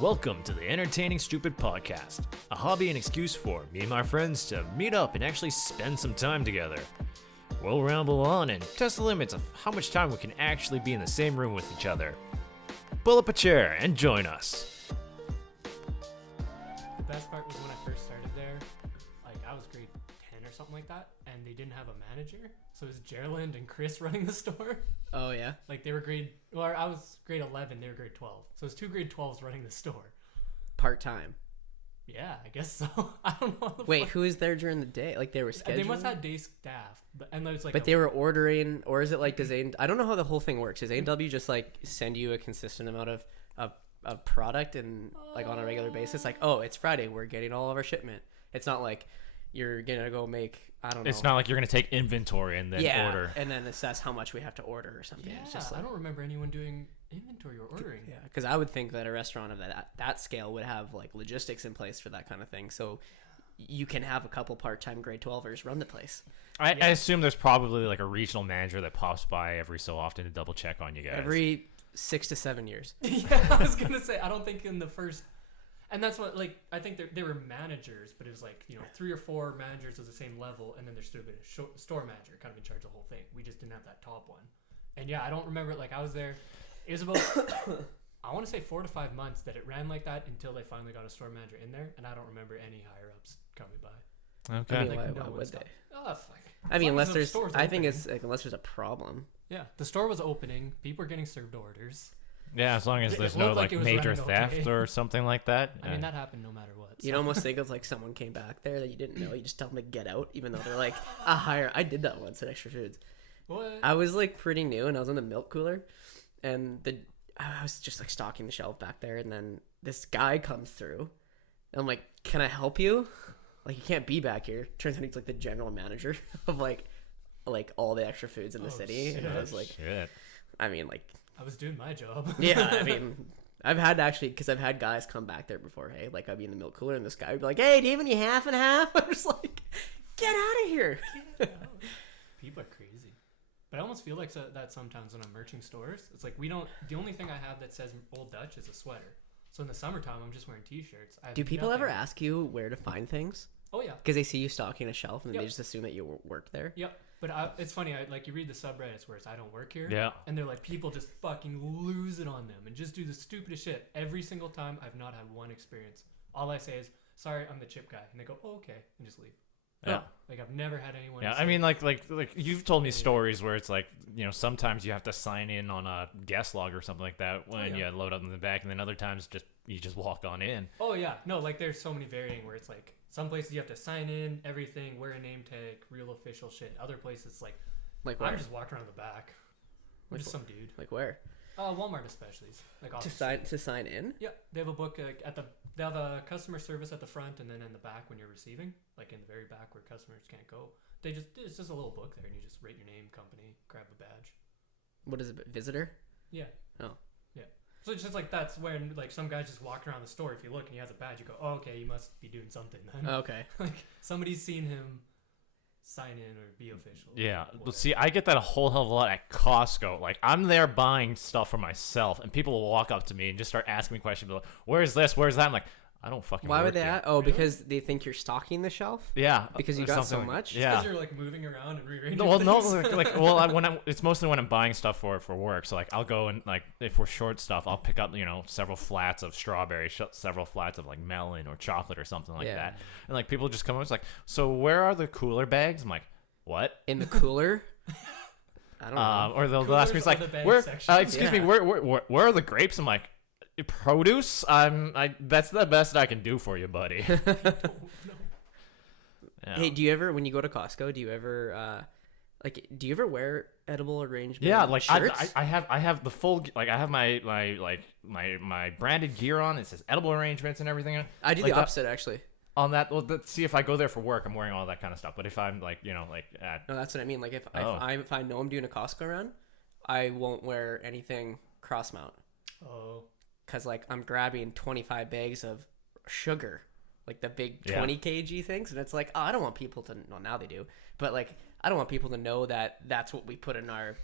Welcome to the Entertaining Stupid Podcast, a hobby and excuse for me and my friends to meet up and actually spend some time together. We'll ramble on and test the limits of how much time we can actually be in the same room with each other. Pull up a chair and join us. The best part was when I first started there, like I was grade 10 or something like that, and they didn't have a manager, so it was Gerald and Chris running the store. Oh yeah. Like they were I was grade 11, they were grade 12, so it was two grade 12s running the store. Part time. Yeah, I guess so. I don't know. Wait, who is there during the day? Like they were scheduled. They must have day staff, and it's like. But they were ordering, or is it like does I don't know how the whole thing works. Does A&W just like send you a consistent amount of product and like on a regular basis? Like, oh, it's Friday, we're getting all of our shipment. It's not like you're gonna go make. I don't know. It's not like you're going to take inventory and then order. And then assess how much we have to order or something. Yeah, it's just like, I don't remember anyone doing inventory or ordering. Yeah, because I would think that a restaurant of that scale would have like logistics in place for that kind of thing. So you can have a couple part-time grade 12ers run the place. I assume there's probably like a regional manager that pops by every so often to double check on you guys. Every 6 to 7 years. Yeah, I was going to say, I don't think in the first... And that's what, like, I think they were managers, but it was like, 3 or 4 managers of the same level, and then there stood a store manager kind of in charge of the whole thing. We just didn't have that top one. And yeah, I don't remember it. Like, I was there. It was about, I want to say 4 to 5 months that it ran like that until they finally got a store manager in there, and I don't remember any higher-ups coming by. Okay. I mean, why would they? Oh, that's fine. I mean, unless there's, opening. it's like, unless there's a problem. Yeah, the store was opening. People were getting served orders. Yeah, as long as there's no like major theft or something like that. I mean, that happened no matter what. So. You'd almost think it's like someone came back there that you didn't know. You just tell them to get out, even though they're like a higher. I did that once at Extra Foods. What? I was like pretty new, and I was in the milk cooler, and I was just like stocking the shelf back there, and then this guy comes through, and I'm like, "Can I help you? Like, you can't be back here." Turns out he's like the general manager of like all the Extra Foods in the city, shit. and I was like, Shit. I mean, like. I was doing my job. Yeah, I mean, I've had guys come back there before. Hey, like I'd be in the milk cooler and this guy would be like, "Hey, do you have any half and half?" I'm just like, "Get out of here!" People are crazy. But I almost feel like that sometimes when I'm merching stores, it's like we don't. The only thing I have that says Old Dutch is a sweater. So in the summertime, I'm just wearing t-shirts. Do people ever ask you where to find things? Oh yeah, because they see you stocking a shelf and Yep. they just assume that you work there. Yep. But it's funny, like you read the subreddits where it's I don't work here. Yeah. And they're like, people just fucking lose it on them and just do the stupidest shit. Every single time, I've not had one experience. All I say is, "Sorry, I'm the chip guy." And they go, "Oh, okay," and just leave. Yeah. Like, I've never had anyone Yeah, say, I mean, like you've told me stories where it's like, sometimes you have to sign in on a guest log or something like that when you load up in the back, and then other times you just walk on in. Oh, yeah. No, like, there's so many varying where it's like, some places you have to sign in, everything, wear a name tag, real official shit. Other places, like where? I'm just walking around the back. I'm just some dude. Like where? Walmart especially. Like to sign in? Yeah, they have a book they have a customer service at the front, and then in the back when you're receiving, like in the very back where customers can't go. It's just a little book there, and you just write your name, company, grab a badge. What is it? Visitor? Yeah. Oh. Yeah. So it's just like that's when like some guy's just walking around the store. If you look and he has a badge, you go, "Oh, okay, you must be doing something then." Okay. Like somebody's seen him sign in or be official. Yeah. But see, I get that a whole hell of a lot at Costco. Like, I'm there buying stuff for myself, and people will walk up to me and just start asking me questions. Like, "Where's this? Where's that?" I'm like, I don't fucking Why work would they here. ask? Oh, because they think you're stocking the shelf? Yeah. Because you got so much? Yeah. Because you're like moving around and rearranging It's mostly when I'm buying stuff for work. So like I'll go and like if we're short stuff, I'll pick up several flats of strawberry, several flats of like melon or chocolate or something like that. And like people just come up, it's like, "So where are the cooler bags?" I'm like, "What?" In the cooler? I don't know. Or they'll ask me, it's like, "Where? Excuse me, where are the grapes?" I'm like, "Produce? That's the best I can do for you, buddy." Yeah. Hey, do you ever, when you go to Costco, do you ever wear edible arrangement? Yeah, like shirts? I have the full, like I have my branded gear on. It says edible arrangements and everything. I do like the opposite actually. On that, well, let's see if I go there for work, I'm wearing all that kind of stuff. But if I'm like, No, that's what I mean. Like if I know I'm doing a Costco run, I won't wear anything cross mount. Oh. Cause like I'm grabbing 25 bags of sugar, like the big 20 kg things, and it's like, oh, I don't want people to. Well, now they do, but like I don't want people to know that that's what we put in our.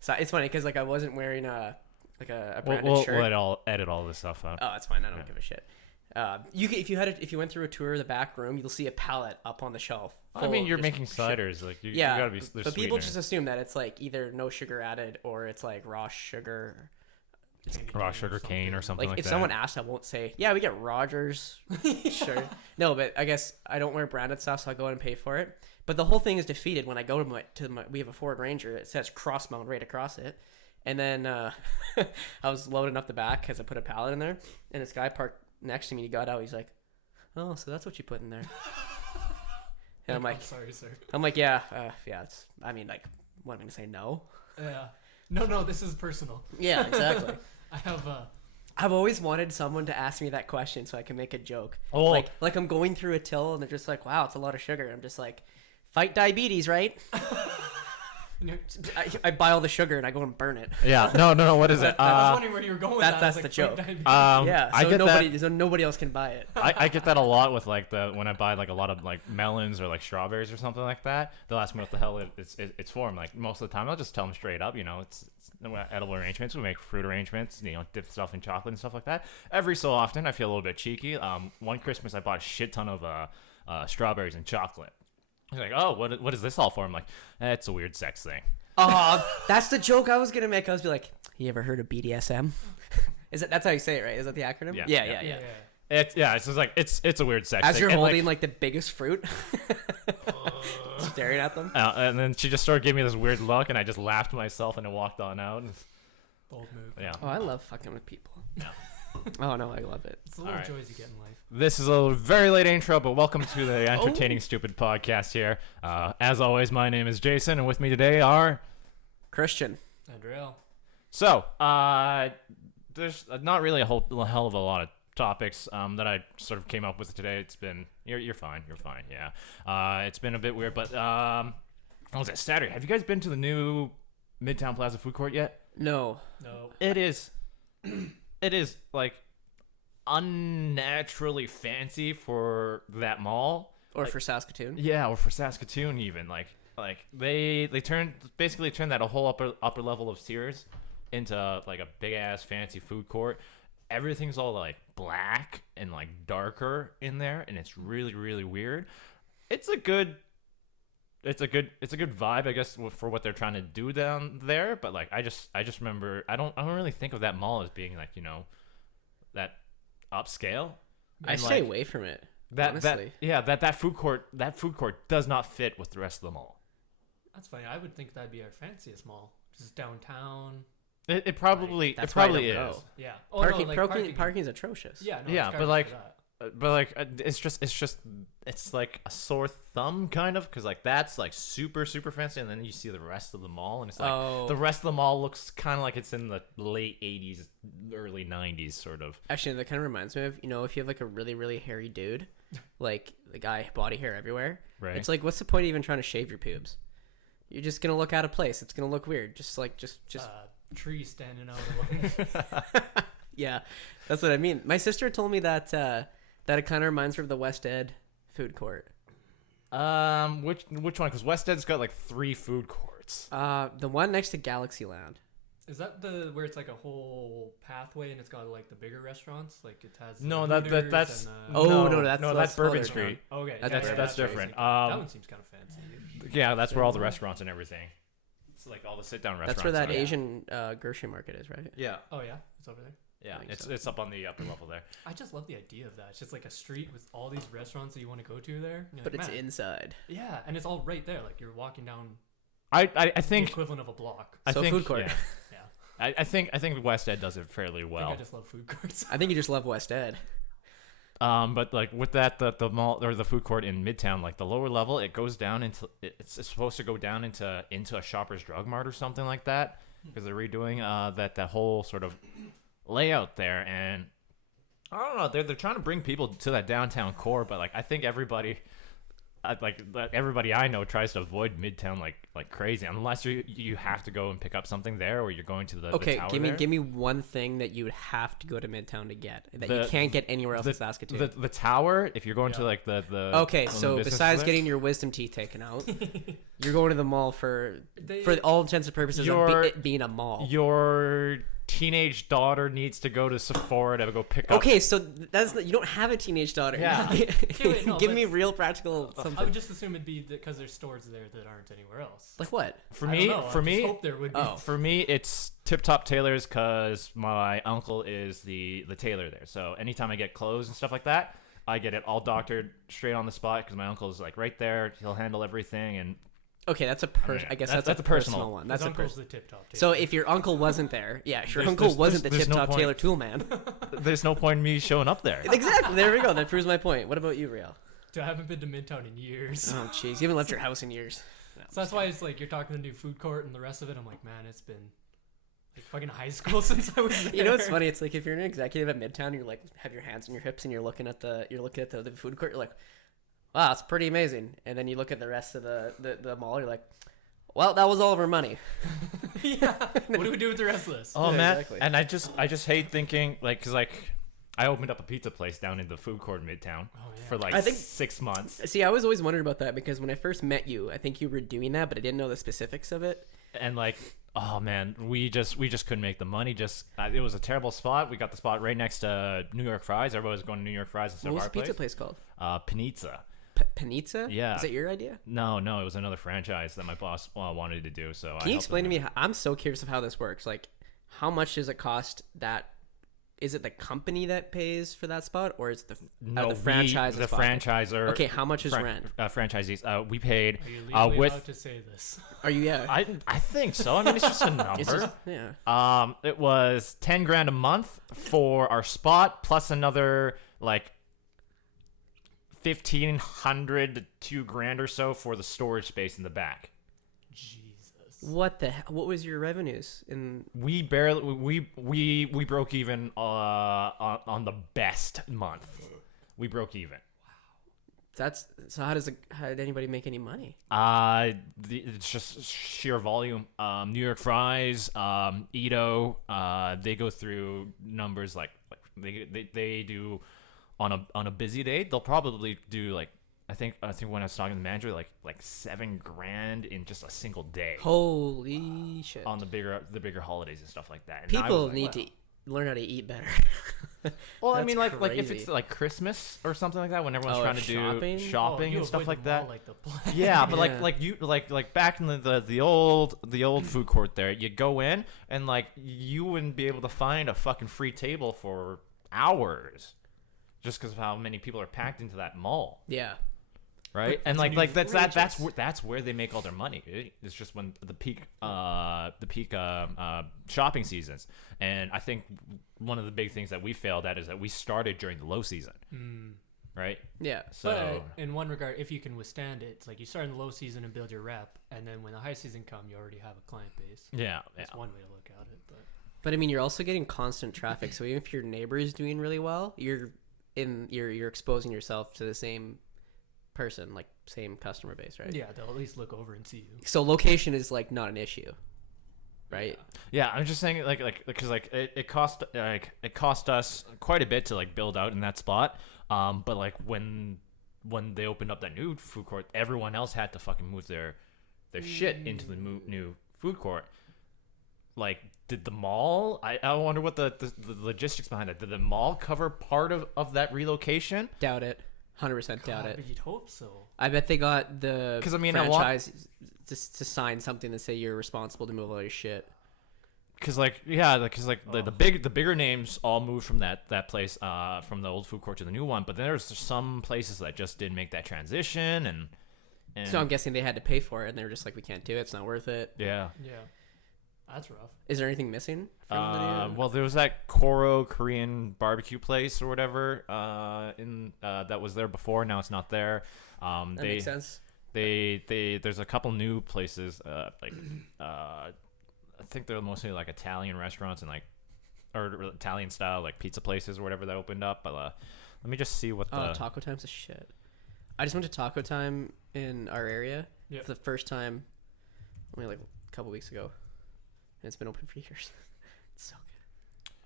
So it's funny because like I wasn't wearing like a We'll, branded we'll, shirt. we'll edit all this stuff out. Oh, that's fine. I don't give a shit. If you went through a tour of the back room, you'll see a pallet up on the shelf. I full mean, of you're just making shit. ciders. Like, you Yeah, gotta be. but people just assume that it's like either no sugar added or it's like raw sugar. raw sugar cane or something like If that. someone asks, I won't say, yeah, we get Rogers. Sure. No, but I guess I don't wear branded stuff, so I go out and pay for it. But the whole thing is defeated when I go to my we have a Ford Ranger. It says cross mount right across it. And then I was loading up the back because I put a pallet in there. And this guy parked next to me. He got out. He's like, oh, so that's what you put in there. And I'm like, sorry, sir. I'm like, yeah. It's, I mean, like, what am I going to say? No? Yeah. No, this is personal. Yeah, exactly. I've always wanted someone to ask me that question so I can make a joke. Oh. Like I'm going through a till and they're just like, wow, it's a lot of sugar. I'm just like, fight diabetes, right? I buy all the sugar and I go and burn it. Yeah. No. What is it? I was wondering where you were going with that. That's I was the like, joke. Yeah. So I get nobody, that. so nobody else can buy it. I get that a lot with like when I buy like a lot of like melons or like strawberries or something like that. They'll ask me what the hell it's for. I'm like, most of the time I'll just tell them straight up. You know, it's edible arrangements. We make fruit arrangements. You know, dip stuff in chocolate and stuff like that. Every so often I feel a little bit cheeky. One Christmas I bought a shit ton of strawberries and chocolate. He's like, oh, what is this all for? I'm like, it's a weird sex thing. That's the joke I was gonna make. I was be like, you ever heard of BDSM? That's how you say it, right? Is that the acronym? Yeah. Yeah. It's just like it's a weird sex As thing. you're And, holding like the biggest fruit, staring at them. and then she just started giving me this weird look, and I just laughed to myself, and I walked on out. Bold move. Yeah. Oh, I love fucking with people. Oh no, I love it. It's the little Alright. joys you get in life. This is a very late intro, but welcome to the Entertaining Stupid podcast here. As always, my name is Jason, and with me today are... Christian. And Rheal. So, there's not really a hell of a lot of topics that I sort of came up with today. It's been... You're fine, yeah. It's been a bit weird, but... what was it? Saturday. Have you guys been to the new Midtown Plaza food court yet? No. It is... It is, like, unnaturally fancy for that mall. Or for Saskatoon. Yeah, or for Saskatoon even. Like they basically turned that a whole upper level of Sears into like a big ass fancy food court. Everything's all like black and like darker in there, and it's really, really weird. It's a good vibe, I guess, for what they're trying to do down there. But like, I just remember I don't really think of that mall as being like, you know, that upscale. I And, stay like, away from it. that honestly. that food court does not fit with the rest of the mall. That's funny. I would think that'd be our fanciest mall. Just downtown. It probably That's it why I probably don't is. go. Yeah. Parking's atrocious. Yeah. No, Yeah, it's but garbage like- for that. But like it's like a sore thumb kind of, because like that's like super fancy, and then you see the rest of the mall and it's like the rest of the mall looks kind of like it's in the late 80s early 90s sort of. Actually, that kind of reminds me of, you know, if you have like a really, really hairy dude, like the guy, body hair everywhere. Right. It's like, what's the point of even trying to shave your pubes? You're just going to look out of place. It's going to look weird. Just Tree standing out of the way. yeah, that's what I mean. My sister told me that it kind of reminds her of the West Ed food court. Which one? Because West Ed's got like 3 food courts. The one next to Galaxyland. Is that the where it's like a whole pathway and it's got like the bigger restaurants? Like it has. No, Hooters that's and, that's Bourbon further Street. Oh, okay. That's different. That one seems kind of fancy. Yeah, that's where all the restaurants and everything. It's like all the sit down restaurants. That's where that are. Asian grocery market is, right? Yeah. Oh yeah, it's over there. Yeah, I think it's so. it's up on the upper level there. I just love the idea of that. It's just like a street with all these restaurants that you want to go to there. You're But like, it's "Man." inside. Yeah, and it's all right there. Like you're walking down I the think equivalent of a block. I So think food court. yeah. Yeah. I think West Ed does it fairly I think well. I just love food courts. I think you just love West Ed. But like with that, the mall or the food court in Midtown, like the lower level, it goes down into it's supposed to go down into a Shoppers Drug Mart or something like that, because they're redoing that whole sort of layout there, and I don't know, they're trying to bring people to that downtown core, but like I think everybody I know tries to avoid Midtown like crazy, unless you have to go and pick up something there, or you're going to the tower there. give me one thing that you would have to go to Midtown to get that you can't get anywhere else in Saskatoon. The tower, if you're going to like the Okay, one of the so businesses besides there. getting your wisdom teeth taken out, you're going to the mall for They- all intents and purposes of it being a mall. Your teenage daughter needs to go to Sephora to go pick up. Okay, so you don't have a teenage daughter. Yeah. wait, no, Give me but- real practical I something. would just assume it'd be because there's stores there that aren't anywhere else. Like what? For I me, don't know, for I just me, hope there would be. Oh. for me, it's Tip Top Tailors because my uncle is the tailor there. So anytime I get clothes and stuff like that, I get it all doctored straight on the spot because my uncle is like right there. He'll handle everything, and Okay, that's a I guess that's that's a a personal- personal one. His That's a uncle's personal. the tip top. So if your uncle wasn't there, yeah, your There's- uncle there's- wasn't the there's tip no top point. tailor tool man. there's no point in me showing up there. Exactly. There we go. That proves my point. What about you, Rheal? I haven't been to Midtown in years. Oh, jeez, you haven't left your house in years. No, So that's why it's like you're talking the new food court and the rest of it. I'm like, man, it's been like fucking high school since I was there. You know what's funny? It's like if you're an executive at Midtown, you're like have your hands on your hips and you're looking at the food court. You're like, wow, it's pretty amazing. And then you look at the rest of the mall. You're like, well, that was all of our money. Yeah. What do we do with the rest of this? Oh Yeah, man, exactly. and I just hate thinking like because like I opened up a pizza place down in the food court in Midtown Oh, yeah. for like I think- 6 months, See, I was always wondering about that because when I first met you, I think you were doing that, but I didn't know the specifics of it. and like oh man, we just couldn't make the money. Just it was a terrible spot. We got the spot right next to New York Fries. Everybody was going to New York Fries instead What was of the our pizza place. place called? Panizza. Panizza? Yeah. Is that your idea? No, it was another franchise that my boss wanted to do. So Can you explain to me? I'm so curious of how this works. Like, how much does it cost? Is it the company that pays for that spot, or is it No, the franchise? the franchisor. Okay, how much is rent? Franchisees. We paid Are you legally with. allowed to say this? Are you? Yeah. I think so. I mean, it's just a number. It's just, yeah. It was 10 grand a month for our spot, plus another like 1,500 to 2 grand or so for the storage space in the back. Jesus. What the? What was your revenues in? We barely we broke even on the best month. We broke even. That's so. How did anybody make any money? It's just sheer volume. New York Fries, Ito, they go through numbers like they do on a busy day. They'll probably do like I think when I was talking to the manager like 7 grand in just a single day Holy shit! on the bigger holidays and stuff like that. And I was People like, need to learn how to eat better. well, I That's mean, like if crazy. it's like Christmas or something like that, when everyone's Oh, trying to do shopping? shopping you and stuff avoid like the mall that. like the plague. Yeah, but Yeah. like you like back in the old food court there, you go in and like you wouldn't be able to find a fucking free table for hours, just because of how many people are packed into that mall, Yeah. right? But And it's like that's outrageous. that's where they make all their money. It's just when the peak shopping seasons, and I think one of the big things that we failed at is that we started during the low season, right? Yeah. So But in one regard, if you can withstand it, it's like you start in the low season and build your rep, and then when the high season come, you already have a client base. yeah. That's one way to look at it. But I mean, you're also getting constant traffic. So even if your neighbor is doing really well, you're exposing yourself to the same person, like same customer base, right? Yeah, they'll at least look over and see you. So location is like not an issue, right? Yeah, I'm just saying because it cost us quite a bit to like build out in that spot. But like when they opened up that new food court, everyone else had to fucking move their shit into the new food court. Like, did the mall? I wonder what the logistics behind that. Did the mall cover part of that relocation? Doubt it. 100% doubt God, it. but you'd hope so. I bet they got the 'Cause, I mean, I want- franchise to sign something to say you're responsible to move all your shit. Because the bigger names all moved from that place from the old food court to the new one, but then there's some places that just didn't make that transition and So I'm guessing they had to pay for it, and they were just like, we can't do it. It's not worth it. yeah. Yeah, that's rough. Is there anything missing from the new? Well, there was that Koro Korean barbecue place or whatever that was there before. Now it's not there. That makes sense. There's a couple new places I think they're mostly like Italian restaurants and like or Italian style like pizza places or whatever that opened up. But let me just see what the Taco Time's a shit. I just went to Taco Time in our area Yeah. for the first time only like a couple weeks ago. And it's been open for years. It's so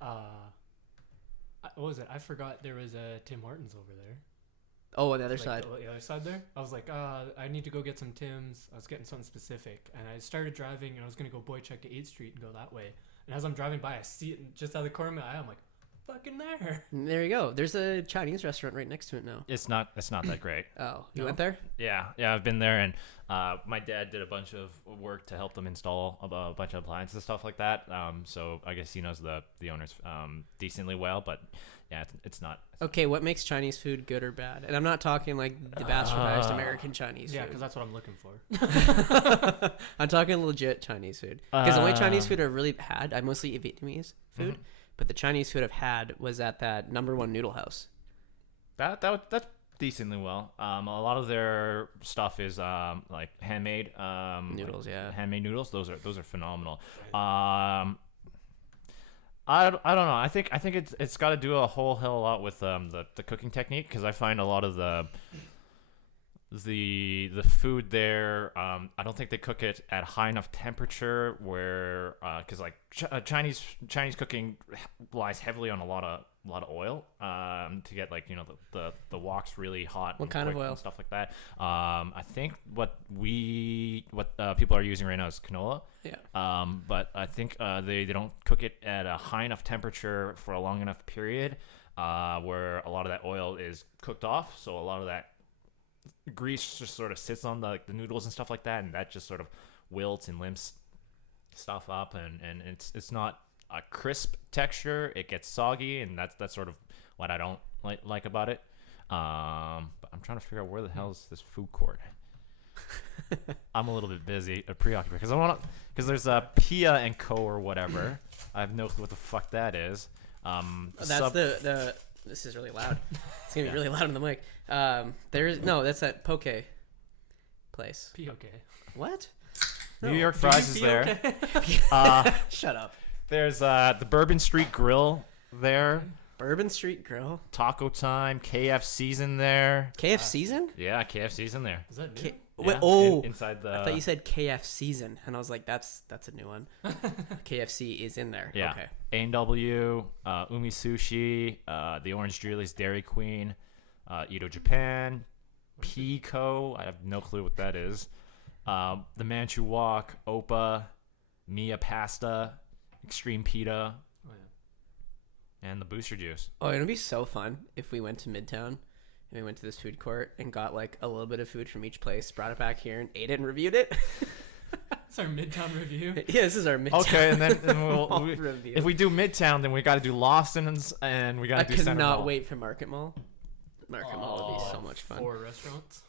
good. What was it? I forgot there was a Tim Hortons over there. Oh, on the other Like side. the other side there. I was like, I need to go get some Tim's. I was getting something specific, and I started driving, and I was gonna go Boychuk to 8th Street and go that way. And as I'm driving by, I see it just out of the corner of my eye. I'm like, fucking there. And there you go. There's a Chinese restaurant right next to it now. It's not that great. Oh, you No? went there? Yeah, I've been there, and my dad did a bunch of work to help them install a bunch of appliances and stuff like that. So I guess he knows the owners decently well, but yeah, it's not. Okay, what makes Chinese food good or bad? And I'm not talking like the bastardized American Chinese Yeah, food. because that's what I'm looking for. I'm talking legit Chinese food. Because the only Chinese food I've really had, I mostly eat Vietnamese food, but the Chinese food I've had was at that #1 noodle house. That's decently well. A lot of their stuff is like handmade Noodles, yeah. handmade noodles. Those are phenomenal. I don't know. I think it's got to do a whole hell of a lot with the cooking technique, because I find a lot of the food there, I don't think they cook it at high enough temperature where because like Chinese cooking relies heavily on a lot of oil to get, like, you know, the woks really hot. What kind of oil? And stuff like that. I think what people are using right now is canola. Yeah. But I think they don't cook it at a high enough temperature for a long enough period where a lot of that oil is cooked off. So a lot of that grease just sort of sits on the noodles and stuff like that, and that just sort of wilts and limps stuff up, and it's not a crisp texture. It gets soggy, and that's sort of what I don't like about it. But I'm trying to figure out where the hell is this food court. I'm a little bit busy, preoccupied, because there's a Pia and Co or whatever. I have no clue what the fuck that is. That's the this is really loud. It's gonna be really loud on the mic. That's that poke place. P.O.K. What? New York Fries is there. Shut up. There's the Bourbon Street Grill there. Bourbon Street Grill. Taco Time. KFC's in there. KF season? Yeah, KFC's in there. Is that new? K- Yeah, Wait, inside the. I thought you said KF season, and I was like, that's a new one. KFC is in there. Yeah. Okay. A&W, Umi Sushi, the Orange Julius, Dairy Queen, Ito Japan, Pico. I have no clue what that is. The Manchu Walk, Opa, Mia Pasta, Extreme Pita, Oh, yeah. and the Booster Juice. Oh, it'd be so fun if we went to Midtown and we went to this food court and got like a little bit of food from each place, brought it back here and ate it and reviewed it. It's our Midtown review. Yeah, this is our Midtown. Okay, and then review. if we do Midtown, then we got to do Lawson's, and we got I to do could Center not Mall. wait for Market Mall. Market Mall would be so much fun. 4 restaurants.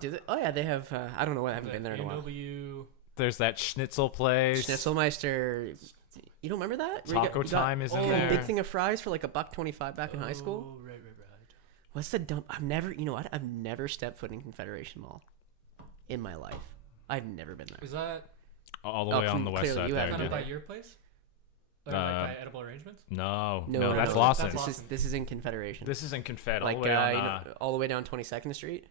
Do they? Oh yeah, they have. I don't know. I haven't been there in a while. A&W. There's that Schnitzel place. Schnitzelmeister. You don't remember that? Where Taco you got Time is in a there. big thing of fries for like $1.25 back in high school. Oh, right. What's the dump? I've never. You know what? I've never stepped foot in Confederation Mall in my life. I've never been there. Is that All the way on the west clearly side you there. haven't kind of been by there. your place? Or like by Edible Arrangements? No, No, that's no. Lawson. That's This is in Confederation. This is in Confed, like all the way on, all the way down 22nd Street.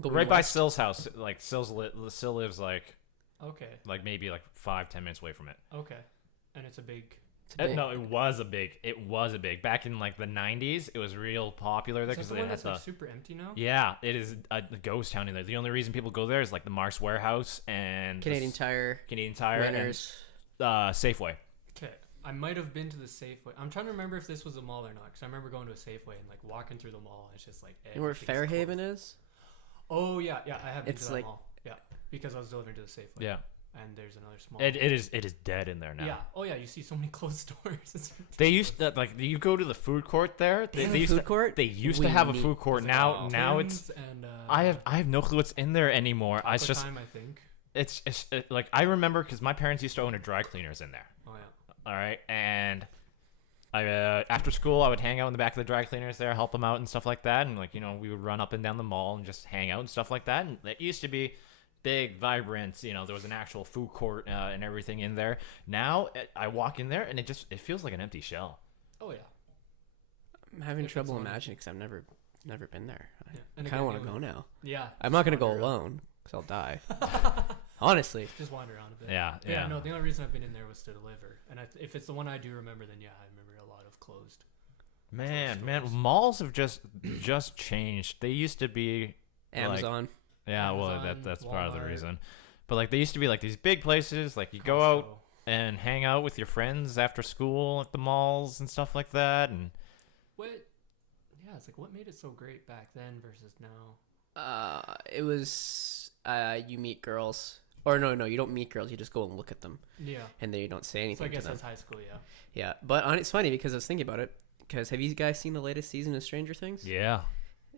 Going right by west. Sill's house. Like Sill lives like Okay. maybe like 5-10 minutes away from it. Okay. And it's a big... It's a big- No, it was a big. Back in like the 90s, it was real popular there Is because that the they one had that's the. like super empty now? Yeah, it is a ghost town in there. The only reason people go there is like the Mark's Warehouse and Canadian Tire, Canadian Tire, Winners. and Safeway. Okay. I might have been to the Safeway. I'm trying to remember if this was a mall or not, because I remember going to a Safeway and like walking through the mall. And it's just like... You know where everything's Fairhaven closed. is? Oh, yeah. I have been It's to that like- mall. Yeah. Because I was delivering to the Safeway. Yeah, And there's another small... it is dead in there now. Yeah. Oh, yeah. You see so many closed stores. It's They used to, like, you go to the food court there. They have a used food to, court? They used We to have a need- food court. There's, Now it's. Tim's and, I have no clue what's in there anymore. It's just Time, I think. it's like I remember because my parents used to own a dry cleaners in there. Oh, yeah. All right, and I after school I would hang out in the back of the dry cleaners there, help them out and stuff like that, and like we would run up and down the mall and just hang out and stuff like that. And it used to be big, vibrant. There was an actual food court and everything in there. Now I walk in there and it feels like an empty shell. Oh, yeah. I'm having If trouble it's on- imagining because I've never been there. Yeah. I And kind of again, want to go now. Yeah. I'm not gonna go wander around. alone because I'll die. Honestly. Just wander around a bit. Yeah, But yeah. no, the only reason I've been in there was to deliver. And if it's the one I do remember, then yeah, I remember a lot of closed. Man, malls have just changed. They used to be like- Amazon. yeah, well Amazon, that's part of the Walmart. reason. But like they used to be like these big places, like you go out and hang out with your friends after school at the malls and stuff like that. And it's like what made it so great back then versus now? It was you meet girls, or no, you don't meet girls. You just go and look at them. Yeah. And then you don't say anything. So I guess to them. that's high school, yeah. Yeah, but it's funny because I was thinking about it. Because have you guys seen the latest season of Stranger Things? yeah,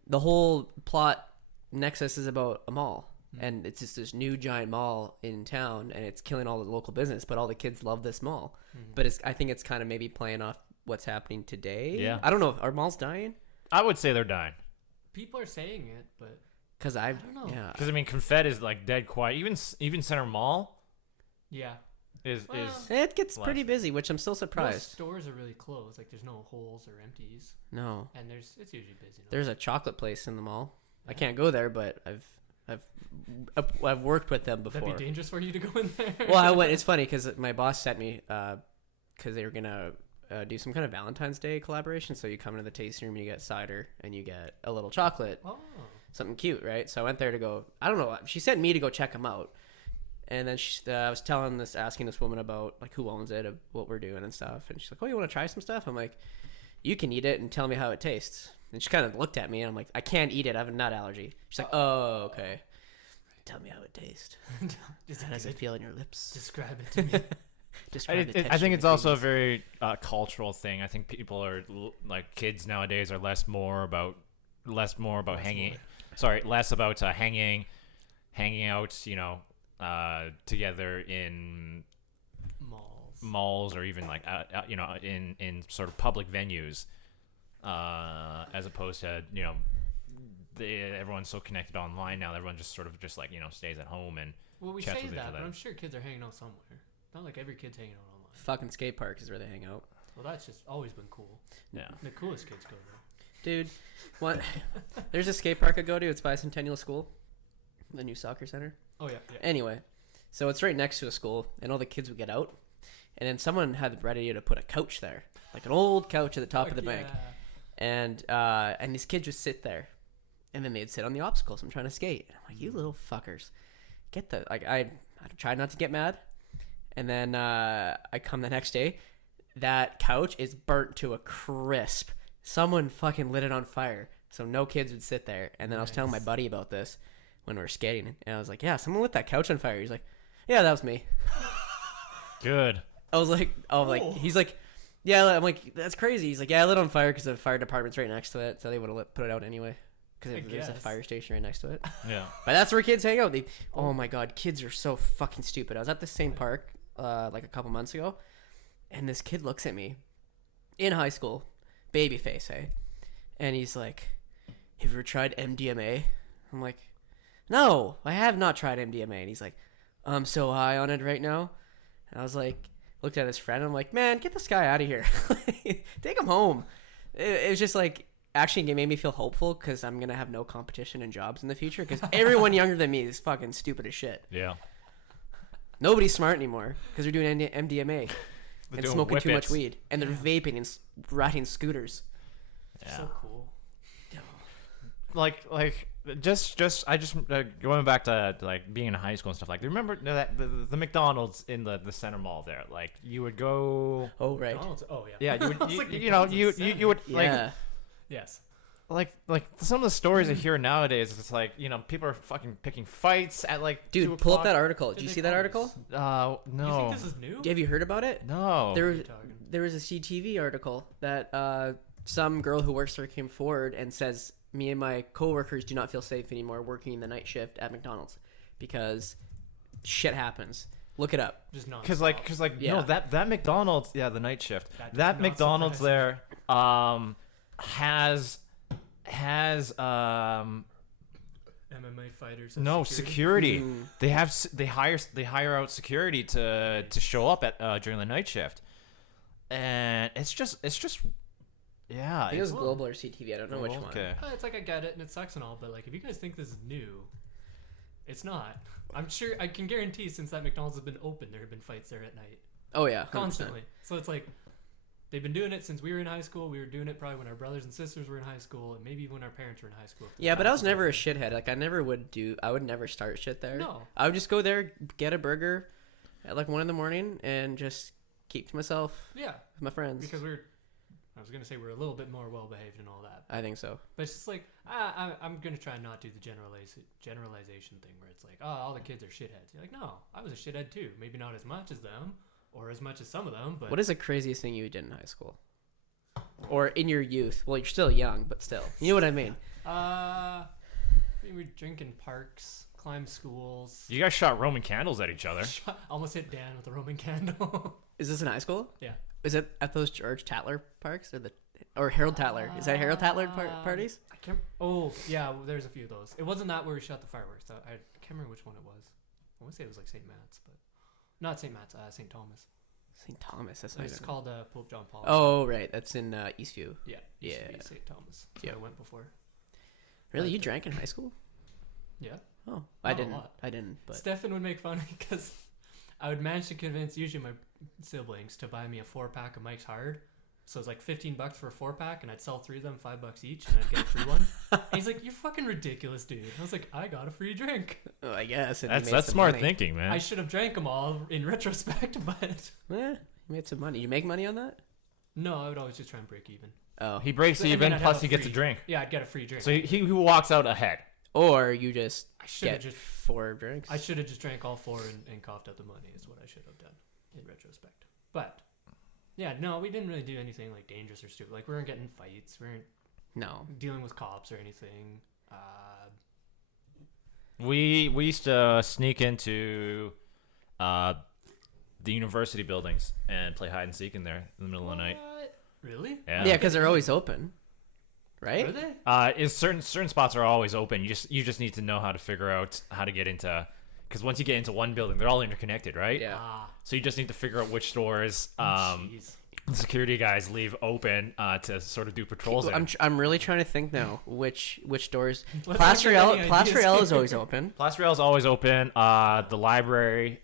The whole plot nexus is about a mall, and it's just this new giant mall in town, and it's killing all the local business. But all the kids love this mall. But I think it's kind of maybe playing off what's happening today. Yeah. I don't know. Are malls dying? I would say they're dying. People are saying it, but Because I don't know. Yeah. Because I mean, Confed is like dead quiet. Even Center Mall Yeah. is It gets less. pretty busy, which I'm still Most surprised. stores are really closed. Like there's no holes or empties, No. and it's usually busy. There's a chocolate place in the mall. I can't go there, but I've worked with them before. That'd be dangerous for you to go in there. Well, I went. It's funny because my boss sent me because they were gonna do some kind of Valentine's Day collaboration. So you come into the tasting room, you get cider, and you get a little chocolate, Oh. something cute, right? So I went there to go. I don't know. She sent me to go check them out, and then I was asking this woman about like who owns it, what we're doing and stuff, and she's like, "Oh, you want to try some stuff?" I'm like, "You can eat it and tell me how it tastes." And she kind of looked at me, and I'm like, "I can't eat it. I have a nut allergy." She's like, "Oh, okay. Tell me how it tastes. How does it feel in your lips? Describe it to me. Describe the I texture think of it's your also a fingers." very cultural thing. I think people are like kids nowadays are less about hanging. Sorry, less about hanging out. Together in malls or even like in sort of public venues, as opposed to everyone's so connected online now. Everyone just sort of stays at home and Well, we chats say with each that, other. but I'm sure kids are hanging out somewhere. Not like every kid's hanging out online. Fucking skate park is where they hang out. Well, that's just always been cool. Yeah. The coolest kids go there. Dude, what? There's a skate park I go to. It's by Centennial School, the new soccer center. Oh yeah. Anyway, so it's right next to a school, and all the kids would get out, and then someone had the idea to put a couch there, like an old couch at the top of the bank, and these kids just sit there, and then they'd sit on the obstacles. I'm trying to skate. And I'm like, you little fuckers, get the like. I tried not to get mad, and then I come the next day, that couch is burnt to a crisp. Someone fucking lit it on fire, so no kids would sit there. And then I was telling my buddy about this when we were skating, and I was like, yeah, someone lit that couch on fire. He's like, yeah, that was me. Good. I was like, he's like, yeah. I'm like, that's crazy. He's like, yeah, I lit on fire because the fire department's right next to it, so they would have put it out anyway because there's a fire station right next to it. Yeah. But that's where kids hang out. Oh my god, kids are so fucking stupid. I was at the same park like a couple months ago, and this kid looks at me in high school, baby face, hey, and he's like, have you ever tried MDMA? I'm like, no, I have not tried MDMA. And he's like, I'm so high on it right now. And I was like, looked at his friend, and I'm like, man, get this guy out of here. Take him home. It was just like, actually, it made me feel hopeful because I'm going to have no competition in jobs in the future because everyone younger than me is fucking stupid as shit. Yeah. Nobody's smart anymore because they're doing MDMA and doing smoking too much whippets. weed. And they're vaping and riding scooters. Yeah. So cool. Like going back to like being in high school and stuff. Like, remember that the McDonald's in the center mall there? Like, you would go. Oh right. McDonald's. Oh yeah. Yeah, you would. I was like, you would like. Yeah. Yes. Like some of the stories I hear nowadays, it's like people are fucking picking fights at like. Dude, 2 pull up o'clock. that article. Did Did you they see that call article? You No. think this is new? Have you heard about it? No. There was a CTV article that some girl who works there came forward and says, me and my coworkers do not feel safe anymore working the night shift at McDonald's because shit happens. Look it up. Just not. Cause like Yeah. no, that McDonald's, the night shift, That does that not McDonald's surprise there has MMA fighters. and no security. Mm. They hire out security to show up at during the night shift, and it's just yeah. I think it was Global or CTV. I don't know which one. Okay. It's like I get it and it sucks and all, but like if you guys think this is new, it's not. I'm sure I can guarantee since that McDonald's has been open, there have been fights there at night Oh yeah, 100%. constantly. So it's like they've been doing it since we were in high school. We were doing it probably when our brothers and sisters were in high school, and maybe even when our parents were in high school. Yeah, but I was never a shithead. Like, I would never start shit there. No. I would just go there, get a burger at like 1 a.m, and just keep to myself Yeah, with my friends. because I was gonna say we're a little bit more well behaved and all that, I think so. but it's just like I'm gonna try and not do the generalization thing where it's like, oh, all the kids are shitheads. You're like, no, I was a shithead too. Maybe not as much as them, or as much as some of them, but What is the craziest thing you did in high school? Or in your youth? Well, you're still young, but still. You know what I mean? we were drinking parks, climb schools. You guys shot Roman candles at each other. Almost hit Dan with a Roman candle. Is this in high school? Yeah. Is it at those George Tatler parks or Harold Tatler? Is that Harold Tatler parties? I can't. Oh, yeah. Well, there's a few of those. It wasn't that where we shot the fireworks. I can't remember which one it was. I want to say it was like St. Matt's, but not St. Matt's. St. Thomas. St. Thomas. That's not It's even... called Pope John Paul. Oh, right. That's in Eastview. Yeah. Yeah. St. Thomas. That's Yeah. where I went before. Really? You drank in high school? Yeah. Oh, Not a lot. I didn't. But Stefan would make fun because I would manage to convince usually my siblings to buy me a 4-pack of Mike's Hard. So it's like $15 for a 4-pack, and I'd sell 3 of them $5 each, and I'd get a free one. And he's like, "You're fucking ridiculous, dude." I was like, "I got a free drink." oh, I guess. And you made That's some smart money. thinking, man. I should have drank them all in retrospect, but You made some money. You make money on that? no, I would always just try and break even. Oh. He breaks And then even, I'd plus have he gets a free- drink. Yeah, I'd get a free drink. So he walks out ahead. Or you just I should have get just 4 drinks. I should have just drank all 4 and coughed up the money. Is what I should have done in retrospect. But yeah, no, we didn't really do anything like dangerous or stupid. Like we weren't getting in fights. We weren't No. dealing with cops or anything. We used to sneak into the university buildings and play hide and seek in there in the middle of the night. What? Really? Yeah, because they're always open. Right? Are they? Is certain spots are always open. You just need to know how to figure out how to get into, because once you get into one building, they're all interconnected, right? Yeah. So you just need to figure out which doors Jeez. the security guys leave open to sort of do patrols in. I'm really trying to think now which doors. Let's Place not give Rheal any Place ideas Rheal here. is always open. Place Rheal is always open. The library.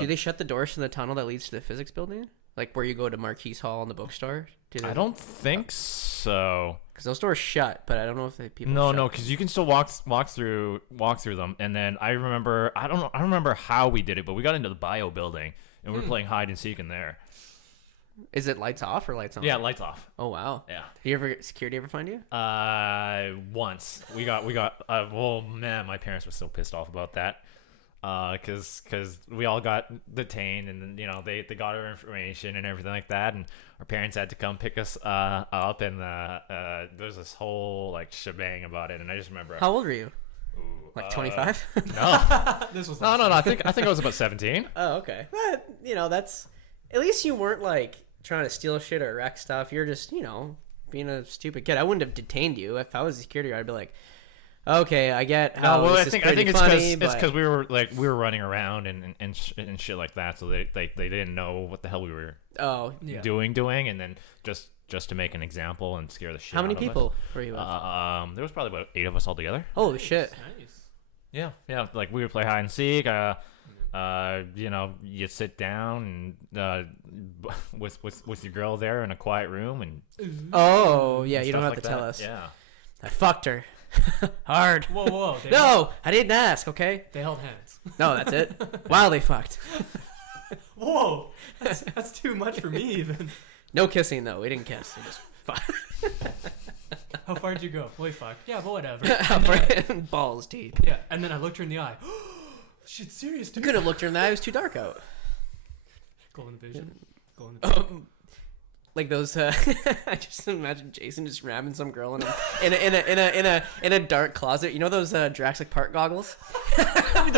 Do they shut the doors to the tunnel that leads to the physics building? Like where you go to Marquise Hall and the bookstore? I don't think so. Because those doors shut, but I don't know if they people. No, shut. no, because you can still walk through them. And then I don't remember how we did it, but we got into the bio building and we were playing hide and seek in there. Is it lights off or lights on? Yeah, lights off. Oh wow. Yeah. Security ever find you? Once we got. Oh man, my parents were so pissed off about that. Because we all got detained, and then they got our information and everything like that, and our parents had to come pick us up, and there's this whole like shebang about it, and I just remember. How old were you? Ooh, Like 25? No, This was no. I think I was about 17. Oh, okay. But that's at least you weren't like trying to steal shit or wreck stuff. You're just being a stupid kid. I wouldn't have detained you if I was a security guard. I'd be like, okay, I get how No, well, this I think is pretty it's funny, because we were running around and shit like that, so they didn't know what the hell we were oh, Yeah. doing, and then just to make an example and scare the shit. how many out of us. people were you with? There was probably about 8 of us all together. Holy shit! Yeah. Like we would play hide and seek. You sit down and with your girl there in a quiet room and Oh, yeah, you stuff don't have like to tell that. us. Yeah. I fucked her. Hard. Whoa! No, I didn't ask. Okay. They held hands. No, that's it. Wow, they fucked. Whoa! That's too much for me even. No kissing though. We didn't kiss. We just fucked. How far did you go? Holy fuck. Yeah, but whatever. Balls deep. Yeah, and then I looked her in the eye. Shit's serious, You dude. could have looked her in the eye. It was too dark out. Golden vision. Golden vision. Like those. I just imagine Jayson just ramming some girl in a dark closet. You know those Jurassic Park goggles? I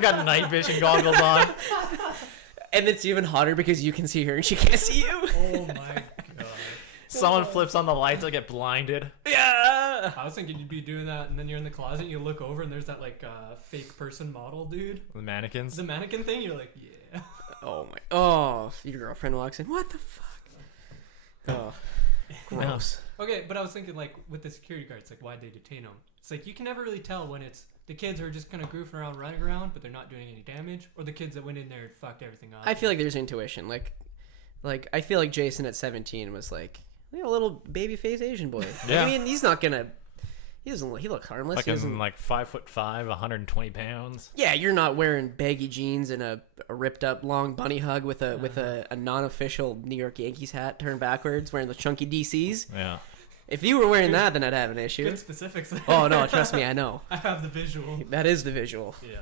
got night vision goggles on. And it's even hotter because you can see her and she can't see you. Oh my god. Someone flips on the lights, I get blinded. Yeah. I was thinking you'd be doing that, and then you're in the closet, and you look over, and there's that like fake person model dude, The mannequins. the mannequin thing. You're like, yeah. Oh my. Oh, your girlfriend walks in. What the fuck? Oh, gross. Okay, but I was thinking like with the security guards, like why'd they detain them? It's like you can never really tell when it's the kids who are just kind of goofing around, running around, but they're not doing any damage, or the kids that went in there and fucked everything up. I feel like there's intuition. Like Like, I feel like Jayson at 17 was like, you know, a little baby face Asian boy. Yeah. I mean, he's not gonna. He looks harmless. Like He doesn't, like 5'5", 120 pounds. yeah, you're not wearing baggy jeans and a ripped up long bunny hug with a non-official New York Yankees hat turned backwards, wearing the chunky DCs. Yeah. If you were wearing that, then I'd have an issue. Good specifics. Oh no, trust me, I know. I have the visual. That is the visual. Yeah.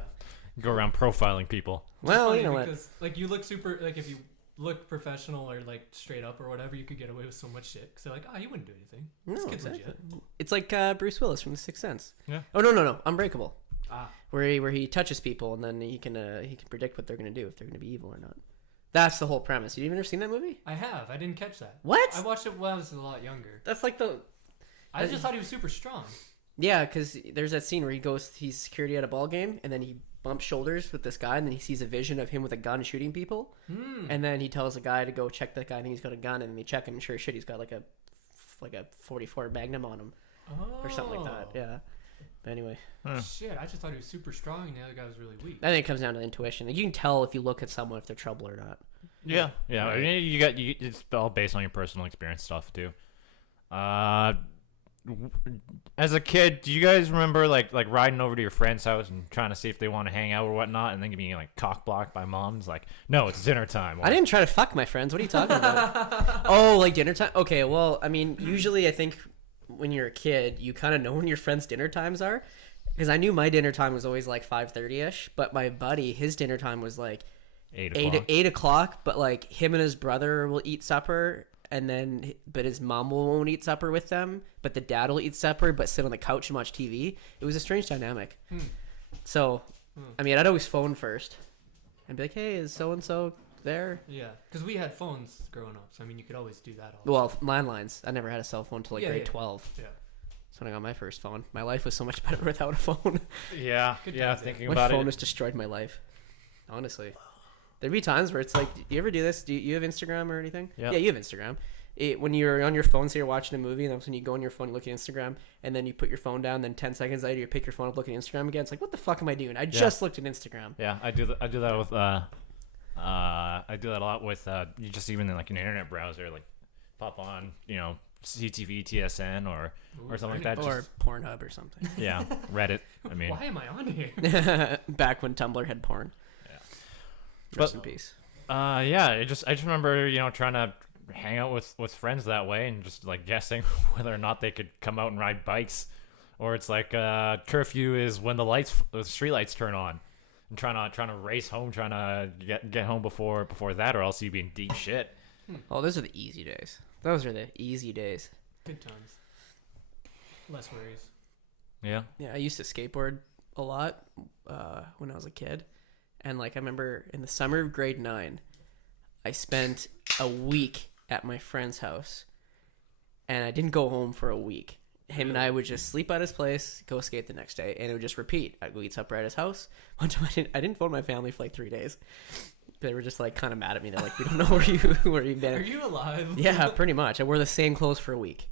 Go around profiling people. Well, Funny you know what? because, like, you look super. Like, if you look professional or like straight up or whatever, you could get away with so much shit. Because they're like, oh, you wouldn't do anything. This No, kid's exactly. legit. It's like Bruce Willis from The Sixth Sense. Yeah. Oh no, Unbreakable, Ah. where he touches people and then he can predict what they're gonna do, if they're gonna be evil or not. That's the whole premise. You've ever seen that movie? I have. I didn't catch that. What? I watched it when I was a lot younger. That's like the I just thought he was super strong. yeah, because there's that scene where he's security at a ball game and then he bumps shoulders with this guy and then he sees a vision of him with a gun shooting people, and then he tells the guy to go check that guy. I think he's got a gun, and then they check him and sure as shit he's got like a 44 Magnum on him or something like that. Yeah. But anyway, Shit, I just thought he was super strong and the other guy was really weak. I think it comes down to intuition. Like, you can tell if you look at someone if they're trouble or not. Yeah. Yeah. I mean, it's all based on your personal experience stuff too. As a kid, do you guys remember like riding over to your friend's house and trying to see if they want to hang out or whatnot, and then being like cock blocked by moms? Like, no, it's dinner time. I didn't try to fuck my friends. What are you talking about? Oh, like dinner time? Okay, well, I mean, usually I think when you're a kid, you kind of know when your friends' dinner times are. Because I knew my dinner time was always like 5:30ish, but my buddy, his dinner time was like 8 o'clock, but like him and his brother will eat supper, and then but his mom won't eat supper with them, but the dad will eat supper but sit on the couch and watch TV. It was a strange dynamic. So, I mean, I'd always phone first and be like, hey, is so and so there? Yeah, because we had phones growing up, so I mean, you could always do that. Well, landlines. I never had a cell phone till like Yeah, grade yeah. 12. Yeah. That's when I got my first phone. My life was so much better without a phone. Yeah. Good Yeah. times, Thinking My about phone it. has destroyed my life. Honestly. There'd be times where it's like, do you ever do this? Do you have Instagram or anything? Yeah. Yeah, you have Instagram. When you're on your phone, say you're watching a movie, and then when you go on your phone, you look at Instagram, and then you put your phone down, then 10 seconds later, you pick your phone up, look at Instagram again. It's like, what the fuck am I doing? I just looked at Instagram. Yeah, I do that with I do that a lot with you just even like an internet browser, like pop on, you know, CTV, TSN, or something like that. Or Just, Pornhub or something. yeah, Reddit. I mean, Why am I on here? Back when Tumblr had porn. Yeah. Rest in peace. yeah, I just remember, you know, trying to hang out with friends that way and just like guessing whether or not they could come out and ride bikes, or it's like curfew is when the street lights turn on, and trying to race home, trying to get home before that, or else you'd be in deep shit. Oh, those are the easy days. Those are the easy days. Good times. Less worries. Yeah. Yeah, I used to skateboard a lot when I was a kid. And, like, I remember in the summer of grade 9, I spent a week at my friend's house. And I didn't go home for a week. Him and I would just sleep at his place, go skate the next day, and it would just repeat. I'd go eat supper at his house. One time I didn't phone my family for, like, 3 days. They were just, like, kind of mad at me. They're like, we don't know where you've been. Are you alive? Yeah, pretty much. I wore the same clothes for a week.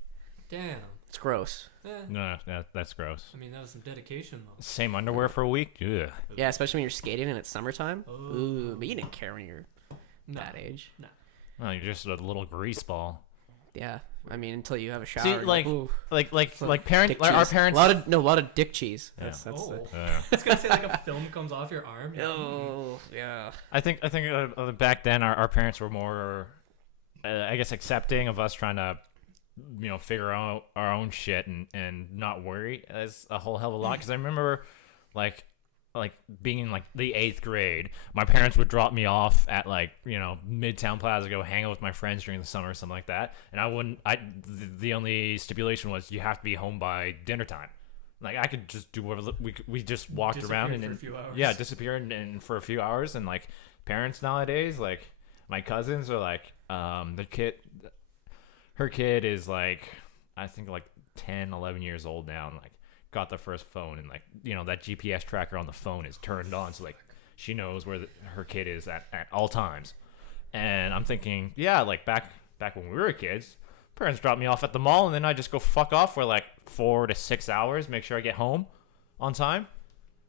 Damn. It's gross. No, that's gross. I mean, that was some dedication, though. Same underwear for a week? Ugh. Yeah, especially when you're skating and it's summertime. Oh. Ooh, but you didn't care when you're No. that age. No, you're just a little grease ball. Yeah, I mean, until you have a shower. See, and like, ooh, like parents, dick like our cheese. parents. A lot of dick cheese. Yeah. That's Oh. Yeah. It's gonna say like a film comes off your arm. Oh, yeah. I think back then our parents were more, I guess, accepting of us trying to, you know, figure out our own shit and not worry as a whole hell of a lot. Because I remember, like being in like the 8th grade, my parents would drop me off at like, you know, Midtown Plaza, go hang out with my friends during the summer or something like that, and I wouldn't. The only stipulation was you have to be home by dinner time. Like I could just do whatever we just walked around and for a few hours. yeah, disappear and for a few hours. And like parents nowadays, like my cousins are like, her kid is like, I think like 10, 11 years old now, and like got the first phone, and like, you know, that GPS tracker on the phone is turned on, so like she knows where her kid is at all times. And I'm thinking, yeah, like back when we were kids, parents dropped me off at the mall, and then I just go fuck off for like 4 to 6 hours, make sure I get home on time.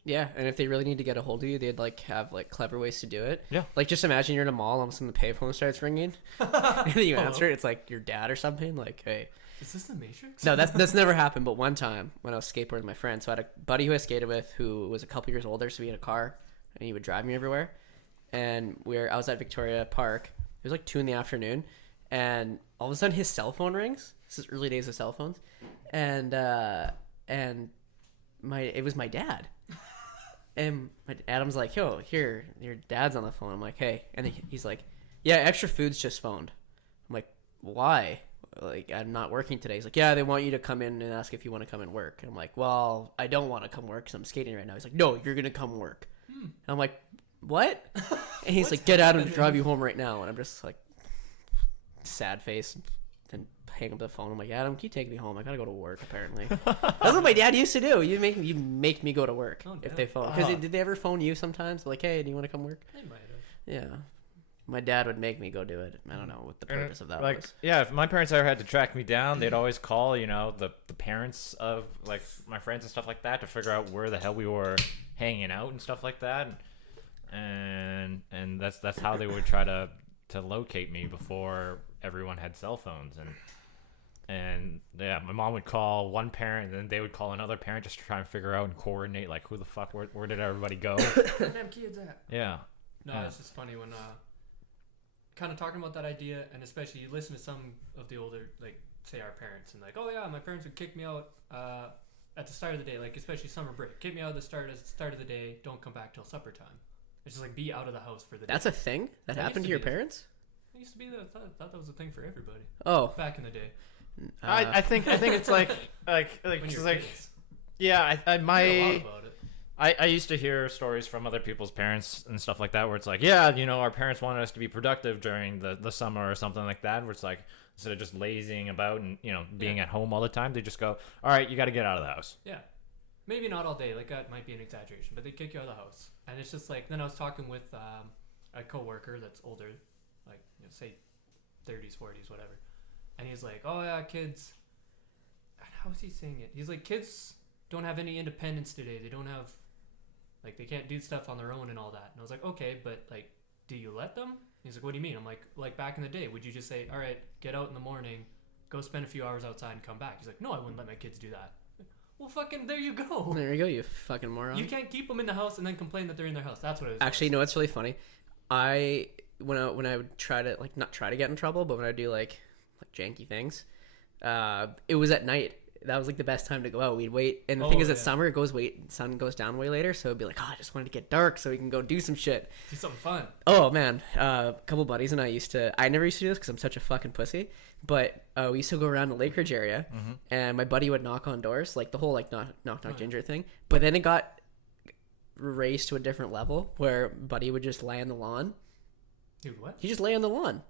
Yeah, and if they really need to get a hold of you, they'd like have like clever ways to do it. Yeah. Like just imagine you're in a mall, all of a sudden the payphone starts ringing, and then you answer it. It's like your dad or something. Like, hey. Is this the Matrix? No, that's never happened. But one time when I was skateboarding with my friend, so I had a buddy who I skated with who was a couple years older, so we had a car, and he would drive me everywhere. And I was at Victoria Park. It was like 2 PM, and all of a sudden his cell phone rings. This is early days of cell phones, and it was my dad. And Adam's like, yo, here, your dad's on the phone. I'm like, hey. And he's like, yeah, Extra Foods just phoned. I'm like, why? Like, I'm not working today. He's like, yeah, they want you to come in and ask if you want to come and work. And I'm like, well, I don't want to come work because I'm skating right now. He's like, no, you're going to come work. And I'm like, what? And he's like, get out and drive you home right now. And I'm just like, sad face. Then hang up the phone. I'm like, Adam, can you take me home? I gotta go to work. Apparently, that's what my dad used to do. You make me go to work if they phone. Because did they ever phone you sometimes? Like, hey, do you want to come work? They might have. Yeah, my dad would make me go do it. I don't know what the purpose of that was. Yeah, if my parents ever had to track me down, they'd always call, the parents of like my friends and stuff like that to figure out where the hell we were hanging out and stuff like that, and that's how they would try to locate me before everyone had cell phones. And yeah, my mom would call one parent, and then they would call another parent just to try and figure out and coordinate, like, who the fuck, where did everybody go? Where them kids at? Yeah. No, it's just funny when kind of talking about that idea, and especially you listen to some of the older, like, say our parents, and like, oh yeah, my parents would kick me out at the start of the day, like especially summer break, kick me out at the start of the day, don't come back till supper time. It's just like be out of the house for the day. That's a thing that happened to your parents? It used to be that. I thought that was a thing for everybody. Oh, back in the day. I think it's like When you're kids. yeah, You hear a lot about it. I used to hear stories from other people's parents and stuff like that where it's like, yeah, our parents wanted us to be productive during the summer or something like that, where it's like, instead of just lazing about and being at home all the time, they just go, all right, you got to get out of the house. Yeah, maybe not all day, like that might be an exaggeration, but they kick you out of the house. And it's just like, then I was talking with a coworker that's older, like say 30s 40s whatever, and he's like, oh yeah, kids, how is he saying it, he's like, kids don't have any independence today. They don't have, like, they can't do stuff on their own and all that. And I was like, okay, but like, do you let them? He's like, what do you mean? I'm like back in the day, would you just say, all right, get out in the morning, go spend a few hours outside and come back? He's like, no, I wouldn't let my kids do that. Well, fucking, there you go. There you go, you fucking moron. You can't keep them in the house and then complain that they're in their house. That's what it was. Actually, you know what's really funny? When I would try to, like, not try to get in trouble, but when I do like janky things, it was at night. That was like the best time to go out. We'd wait, and the thing is, it's summer. Sun goes down way later, so it'd be like, oh, I just wanted to get dark so we can go do some shit, do something fun. Oh man, a couple buddies and I never used to do this because I'm such a fucking pussy. But we used to go around the Lake Ridge area, and my buddy would knock on doors, like the whole like knock ginger thing. But then it got raised to a different level where buddy would just lay on the lawn. Dude, what? He just lay on the lawn,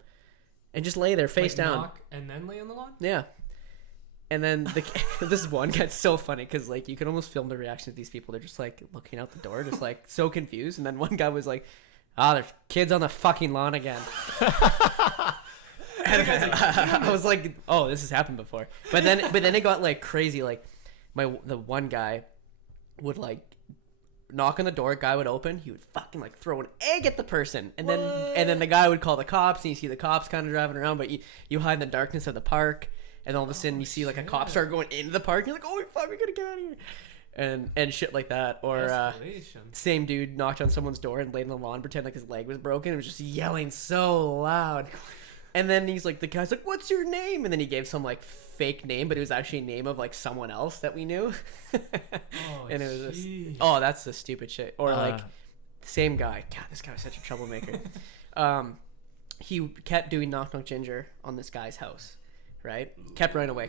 and just lay there face down. Knock and then lay on the lawn. Yeah. And then this one gets so funny because like you can almost film the reaction of these people. They're just like looking out the door, just like so confused. And then one guy was like, there's kids on the fucking lawn again. And I was like, oh, this has happened before. But then it got like crazy. Like the one guy would like knock on the door, guy would open, he would fucking like throw an egg at the person, and then the guy would call the cops, and you see the cops kind of driving around, but you hide in the darkness of the park. And all of a sudden, you see like a cop start going into the park. And you're like, "Oh fuck, we gotta get out of here!" And shit like that. Or same dude knocked on someone's door and laid on the lawn, pretend like his leg was broken, and was just yelling so loud. And then he's like, the guy's like, "What's your name?" And then he gave some like fake name, but it was actually a name of like someone else that we knew. And it was just, that's the stupid shit. Or like, same guy. God, this guy was such a troublemaker. He kept doing knock knock ginger on this guy's house. Right? Kept running away.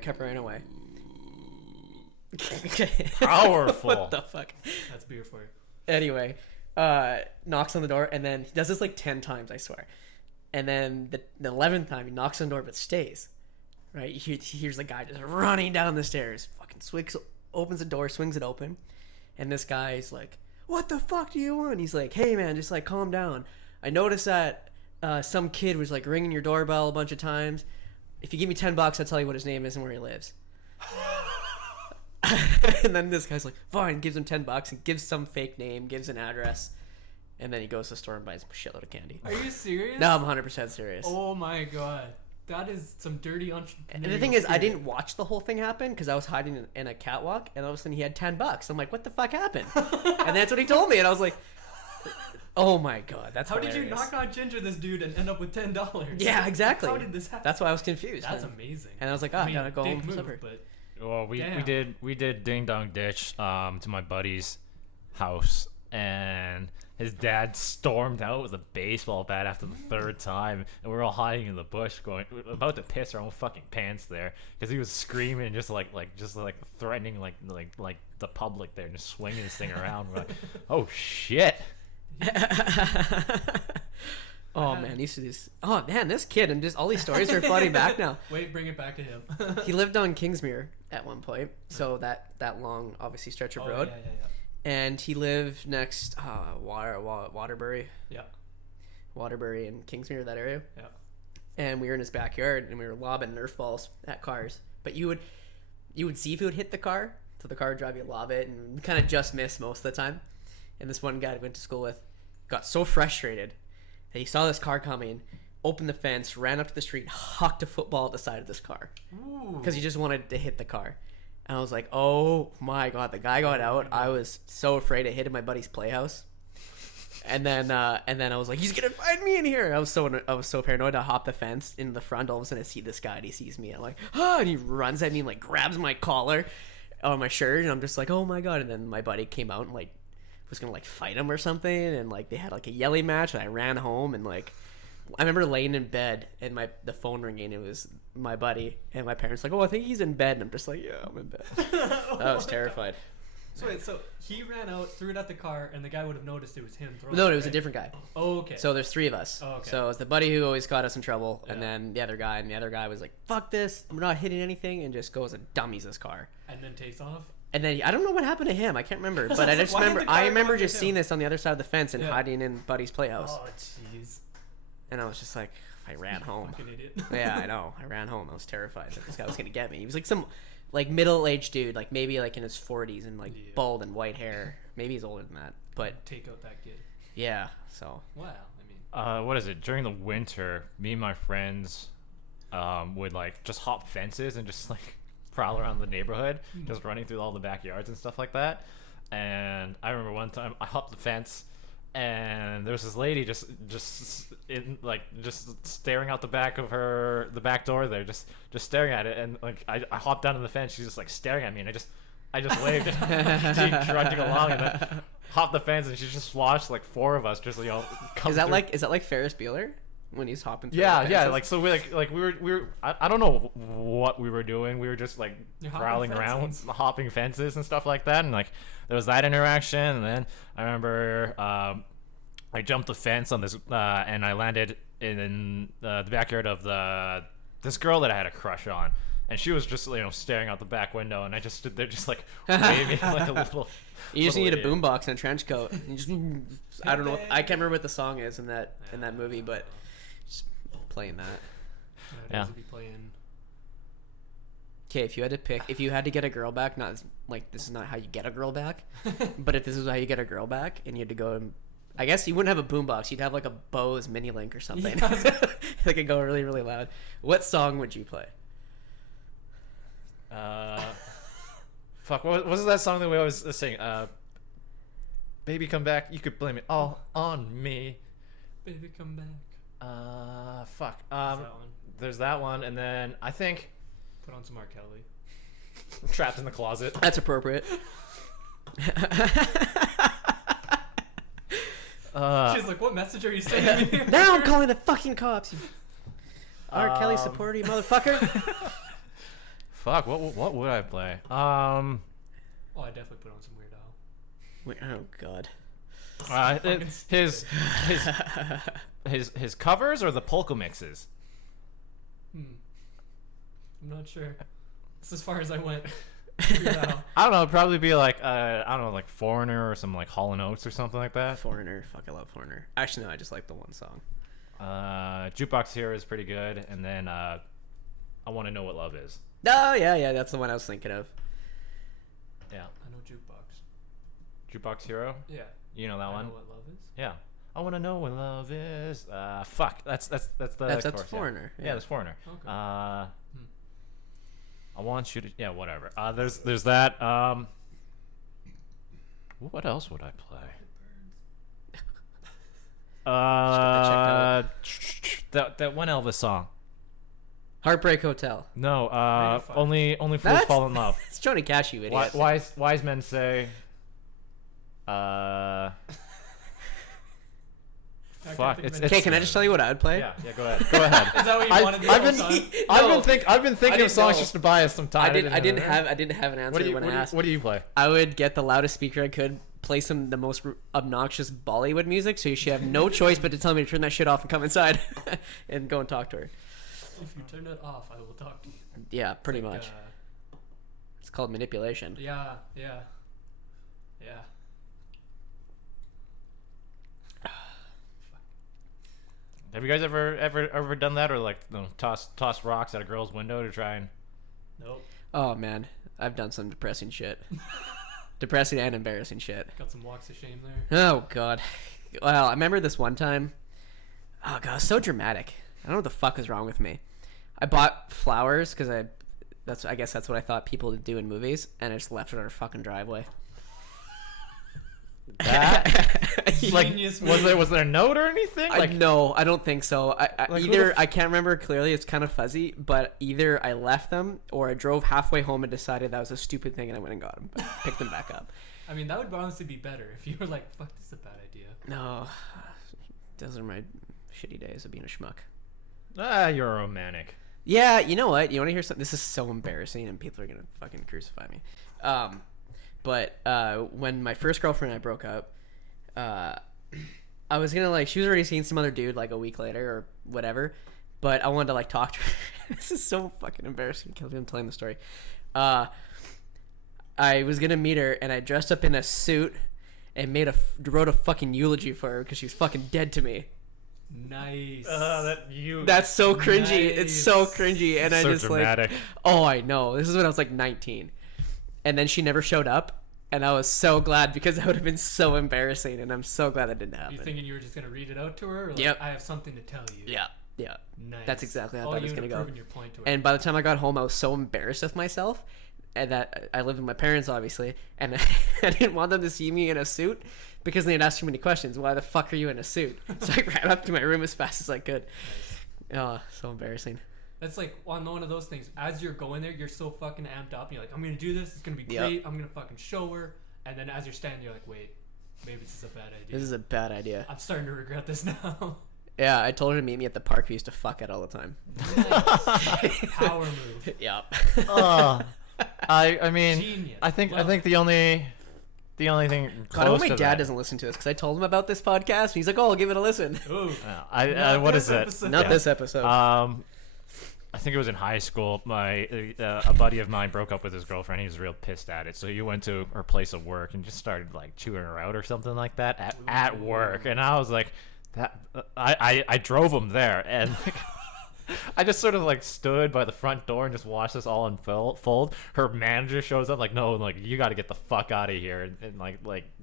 Powerful. What the fuck? That's beer for you. Anyway, knocks on the door, and then he does this like 10 times, I swear. And then the 11th time, he knocks on the door but stays. Right? He hears the guy just running down the stairs. Fucking opens the door, swings it open. And this guy's like, "What the fuck do you want?" He's like, "Hey man, just like calm down. I noticed that some kid was like ringing your doorbell a bunch of times. If you give me $10, I'll tell you what his name is and where he lives." And then this guy's like, fine, gives him $10 and gives some fake name, gives an address, and then he goes to the store and buys a shitload of candy. Are you serious? No, I'm 100% serious. Oh my god. That is some dirty entrepreneurial And the thing is, I spirit. didn't watch the whole thing happen because I was hiding in a catwalk, and all of a sudden he had $10. I'm like, what the fuck happened? And that's what he told me, and I was like, oh my god, that's How did you hilarious. knock on ginger this dude and end up with $10? Yeah, exactly. How did this happen? That's why I was confused. That's and, amazing. and I was like, oh, I mean, I gotta go dick home for move, supper. but Well, we Damn. did ding dong ditch to my buddy's house, and his dad stormed out with a baseball bat after the third time, and we were all hiding in the bush, about to piss our own fucking pants there because he was screaming, just like threatening like the public there, and just swinging this thing around. We're like, oh shit. Oh man, used to this. Oh man, this kid and just all these stories are flooding back now. wait, bring it back to him. He lived on Kingsmere at one point, so that long obviously stretch of Oh, road, yeah. and he lived next Waterbury, Yeah. Waterbury and Kingsmere, that area. Yeah. And we were in his backyard and we were lobbing Nerf balls at cars, but you would see if it would hit the car, so the car would drive you, lob it, and kind of just miss most of the time. And this one guy I went to school with got so frustrated that he saw this car coming, opened the fence, ran up to the street, hucked a football at the side of this car Ooh. because he just wanted to hit the car. And I was like, oh my god, the guy got out. I was so afraid it hit in my buddy's playhouse. And then I was like, he's gonna find me in here. I was so paranoid. I hopped the fence in the front. All of a sudden, I see this guy, and he sees me. I'm like, ah, and he runs at me and like grabs my collar on my shirt, and I'm just like, oh my god. And then my buddy came out and like was gonna like fight him or something, and like they had like a yelling match, and I ran home, and like I remember laying in bed and the phone ringing. It was my buddy, and my parents like, oh, I think he's in bed, and I'm just like, yeah, I'm in bed. I was terrified. So wait, so he ran out, threw it at the car, and the guy would have noticed it was him throwing No, it, it was a right? different guy. Oh, okay. So there's three of us. Oh, okay. So it was the buddy who always got us in trouble, and Yeah. then the other guy, and the other guy was like, fuck this, we're not hitting anything, and just goes and dummies his car. And then takes off. And then I don't know what happened to him. I can't remember, but I Why just did remember the car I go just with seeing him? this on the other side of the fence and Yeah. hiding in Buddy's playhouse, Oh, jeez. and I was just like, I ran home. Fucking idiot. Yeah, I know. I ran home. I was terrified that this guy was gonna get me. He was like some like middle-aged dude, like maybe like in his 40s and like Yeah. bald and white hair. Maybe he's older than that, but Take out that kid. yeah. So Wow. I mean, What is it? During the winter, me and my friends would like just hop fences and just like prowl around the neighborhood, just running through all the backyards and stuff like that. And I remember one time I hopped the fence, and there was this lady just staring out the back of the back door there, just staring at it. And like I hopped down on the fence, she's just like staring at me, and I just waved, she trudging along, and then hopped the fence, and she just watched like four of us just come is that through. like Ferris Bueller when he's hopping through Yeah, the yeah, fences? like so we were I don't know what we were doing. We were just like You're hopping prowling around, fences. hopping fences and stuff like that, and like there was that interaction. And then I remember I jumped the fence on this and I landed in the backyard of this girl that I had a crush on, and she was just staring out the back window, and I just stood there just like waving like a little. You just little need a idiot. boombox and a trench coat. You just, I don't know. I can't remember what the song is in that movie, but just playing that. nowadays Yeah. would be playing. Okay, if you had to get a girl back, not like this is not how you get a girl back, but if this is how you get a girl back, and you had to go, I guess you wouldn't have a boombox. You'd have like a Bose Mini Link or something. Yeah. That could go really, really loud. What song would you play? Fuck, what was that song that we always sing? Baby come back, you could blame it all on me. Baby, come back. Fuck. That one. There's that one, and then I think Put on some R. Kelly. Trapped in the Closet. That's appropriate. She's like, what message are you sending me? Now I'm calling the fucking cops. You R. Kelly supporter, you motherfucker. Fuck, what would I play? Oh, I definitely put on some Weird Al. Wait, oh god. Fucking His covers or the polka mixes? I'm not sure. That's as far as I went. Weird Al. I don't know. It'd probably be like I don't know, like Foreigner or some like Hall and Oates or something like that. Foreigner. Fuck, I love Foreigner. Actually, no, I just like the one song. Jukebox Hero is pretty good, and then I Want to Know What Love Is. Oh, yeah, that's the one I was thinking of. Yeah. I know Jukebox. Jukebox Hero. Yeah. You know that I one? know what love is. Yeah. I want to know what love is. Fuck. That's the That's chorus, Foreigner. Yeah, that's Foreigner. Okay. I want you to. Yeah, whatever. There's that. What else would I play? That one Elvis song. Heartbreak Hotel. No. of Fire. Only fools That's- fall in love. It's Johnny Cash, you idiot. Wise men say. Fuck. It's Okay, can I just tell you what I would play? Yeah. Go ahead. Go ahead. Is that what you wanted to I've do been all the time? I've been thinking of didn't songs know. just to buy us some time. I didn't have an answer when I asked. What do you play? I would get the loudest speaker I could, play the most obnoxious Bollywood music, so she have no choice but to tell me to turn that shit off and come inside and go and talk to her. If you turn it off, I will talk to you. Yeah, pretty Like, much. It's called manipulation. Yeah. Have you guys ever done that, or like toss rocks at a girl's window to try and? Nope. Oh man, I've done some depressing shit. Depressing and embarrassing shit. Got some walks of shame there. Oh god. Well, I remember this one time. Oh god, it was so dramatic. I don't know what the fuck was wrong with me. I bought flowers because I guess that's what I thought people would do in movies, and I just left it on her fucking driveway. Like, Genius was move. there a note or anything? Like, No, I don't think so. Like, who Either the I can't remember clearly. It's kind of fuzzy, but either I left them or I drove halfway home and decided that was a stupid thing, and I went and got them, picked them back up. I mean, that would honestly be better if you were like, "Fuck, this is a bad idea." No, those are my shitty days of being a schmuck. You're a romantic. Yeah, you know what? You want to hear something? This is so embarrassing, and people are gonna fucking crucify me. But when my first girlfriend and I broke up, I was gonna she was already seeing some other dude like a week later or whatever, but I wanted to talk to her. This is so fucking embarrassing. I'm telling the story. I was gonna meet her, and I dressed up in a suit and wrote a fucking eulogy for her because she was fucking dead to me. Nice. That's so cringy. Nice. It's so cringy, and I So just dramatic. oh, I know. This is when I was 19, and then she never showed up, and I was so glad because that would have been so embarrassing, and I'm so glad that didn't happen. You thinking you were just gonna read it out to her? Or like, Yep. I have something to tell you. Yeah. Nice. That's exactly how I All thought it was you gonna go. proving your point to her. And by the time I got home, I was so embarrassed with myself, and that I lived with my parents, obviously, and I didn't want them to see me in a suit because they'd ask too many questions. Why the fuck are you in a suit? So I ran up to my room as fast as I could. Nice. Oh, so embarrassing. That's like on one of those things. As you're going there, you're so fucking amped up. And you're like, I'm gonna do this. It's gonna be Yep. great. I'm gonna fucking show her. And then as you're standing, you're like, wait, maybe this is a bad idea. This is a bad idea. I'm starting to regret this now. Yeah, I told her to meet me at the park we used to fuck at all the time. Power move. Yep. I mean, Genius. I think Well, the only thing God, I hope close my to dad that. doesn't listen to this because I told him about this podcast. And he's like, "Oh, I'll give it a listen." Ooh. I what is it? episode. Not this episode. I think it was in high school. My a buddy of mine broke up with his girlfriend. He was real pissed at it. So he went to her place of work and just started chewing her out or something like that at work. And I was like, that I drove him there, and I just sort of stood by the front door and just watched this all unfold. Her manager shows up no, you got to get the fuck out of here, and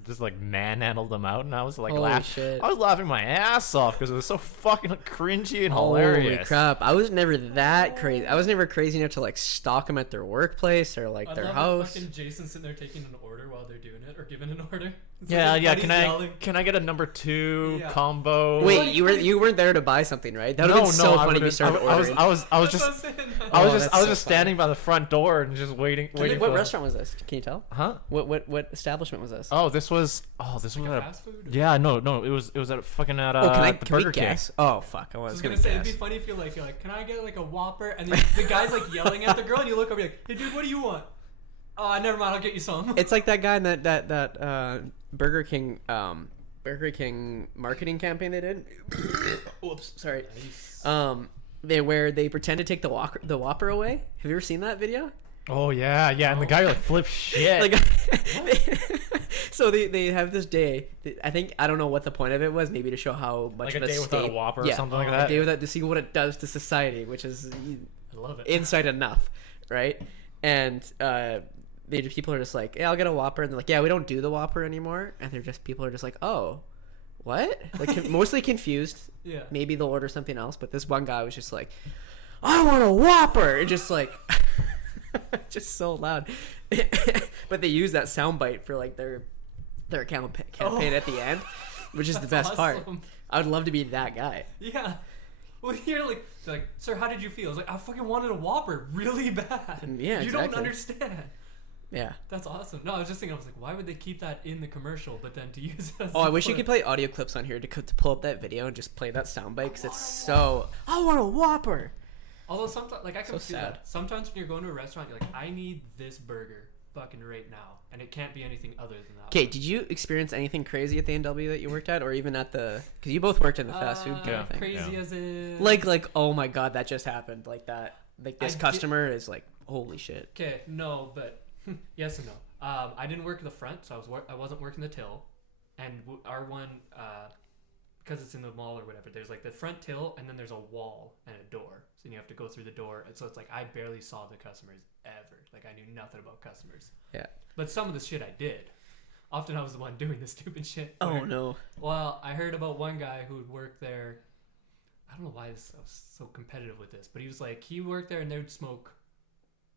just manhandled them out, and I was Holy shit. I was laughing my ass off because it was so fucking cringy and Holy hilarious. crap! I was never that crazy. I was never crazy enough to stalk them at their workplace or I their love house. Fucking Jayson sitting there taking an order while they're doing it or giving an order. It's Yeah, like his yeah. buddy's yelling. Can I get a number 2 Yeah. combo? Wait, you weren't there to buy something, right? That would have been so funny if you started ordering. I was That's what just I'm saying. I was Oh, just that's so funny. standing by the front door and just waiting. What for restaurant was this? Can you tell? Huh? What establishment was this? Oh, this was Like at a a, fast food? yeah, no, it was at fucking at Oh, the can we Burger King. guess? Oh fuck! I I was was gonna gonna say guess. it'd be funny if you're like, can I get a Whopper? And then the guy's yelling at the girl, and you look over, you're like, hey dude, what do you want? Oh, never mind, I'll get you some. It's like that guy in that Burger King marketing campaign they did. Whoops, sorry. Nice. They pretend to take the Whopper away. Have you ever seen that video? Oh yeah, and the guy flips shit. So they have this day. I don't know what the point of it was. Maybe to show how much Like a of day without a state- Whopper or yeah, something like A that. day without to see what it does to society, which is I love it. insight enough, right? And people are just like, yeah, I'll get a Whopper, and they're like, yeah, we don't do the Whopper anymore, and people are just like, oh, what? Like mostly confused. Yeah. Maybe they'll order something else, but this one guy was just like, I want a Whopper, and just like, just so loud. But they use that soundbite for like their campaign at the end, which is the best part. I would love to be that guy. Yeah. Well, you're like, they're like, sir, how did you feel? I was like, I fucking wanted a Whopper really bad. Yeah, You exactly. don't understand. Yeah. That's awesome. No, I was just thinking, I was like, why would they keep that in the commercial, but then to use it as Oh, I a wish you clip? could play audio clips on here to pull up that video and just play that soundbite because it's so. I want a Whopper. Although sometimes, like, I can So feel sad. that. Sometimes when you're going to a restaurant, you're like, I need this burger fucking right now, and it can't be anything other than that. Okay, did you experience anything crazy at the NW that you worked at, or even at the? Because you both worked in the fast food kind Yeah. of thing. Crazy Yeah. as in Like, oh my god, that just happened. Like that. Like this I customer is like, holy shit. Okay, no, but yes and no. I didn't work at the front, so I wasn't working the till, and our one because it's in the mall or whatever. There's like the front till, and then there's a wall and a door, so you have to go through the door. And so it's like I barely saw the customers ever. Like I knew nothing about customers. Yeah. But some of the shit I did. Often I was the one doing the stupid shit. Oh where- no. Well, I heard about one guy who would work there. I don't know why I was so competitive with this, but he was like, he worked there and they would smoke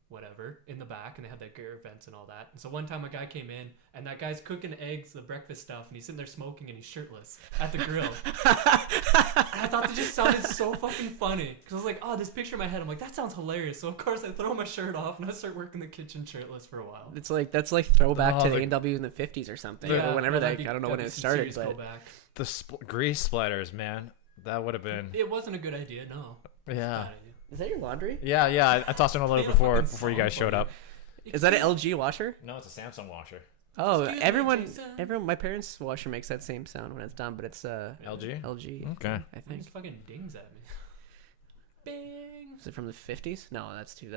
whatever in the back, and they had like gear vents and all that. And so one time a guy came in, and that guy's cooking eggs, the breakfast stuff, and he's sitting there smoking, and he's shirtless at the grill. And I thought that just sounded so fucking funny, because I was like, oh, this picture in my head, I'm like, that sounds hilarious. So of course I throw my shirt off and I start working the kitchen shirtless for a while. It's like that's like throwback Oh, to the the- NW in the 50s or something, Yeah, or whenever no, they. that'd be- I don't know that'd when be it some started, serious but callback. The grease splatters, man. That would have been. It wasn't a good idea, no. Yeah. Bad idea. is that your laundry? Yeah. I tossed in a load Made a before fucking you guys song showed for up. Is that an LG washer? No, it's a Samsung washer. Oh, Excuse me, everyone. Jayson. My parents' washer makes that same sound when it's done, but it's LG. LG. Okay. I It think. just fucking dings at me. Bing. Is it from the 50s? No, that's too.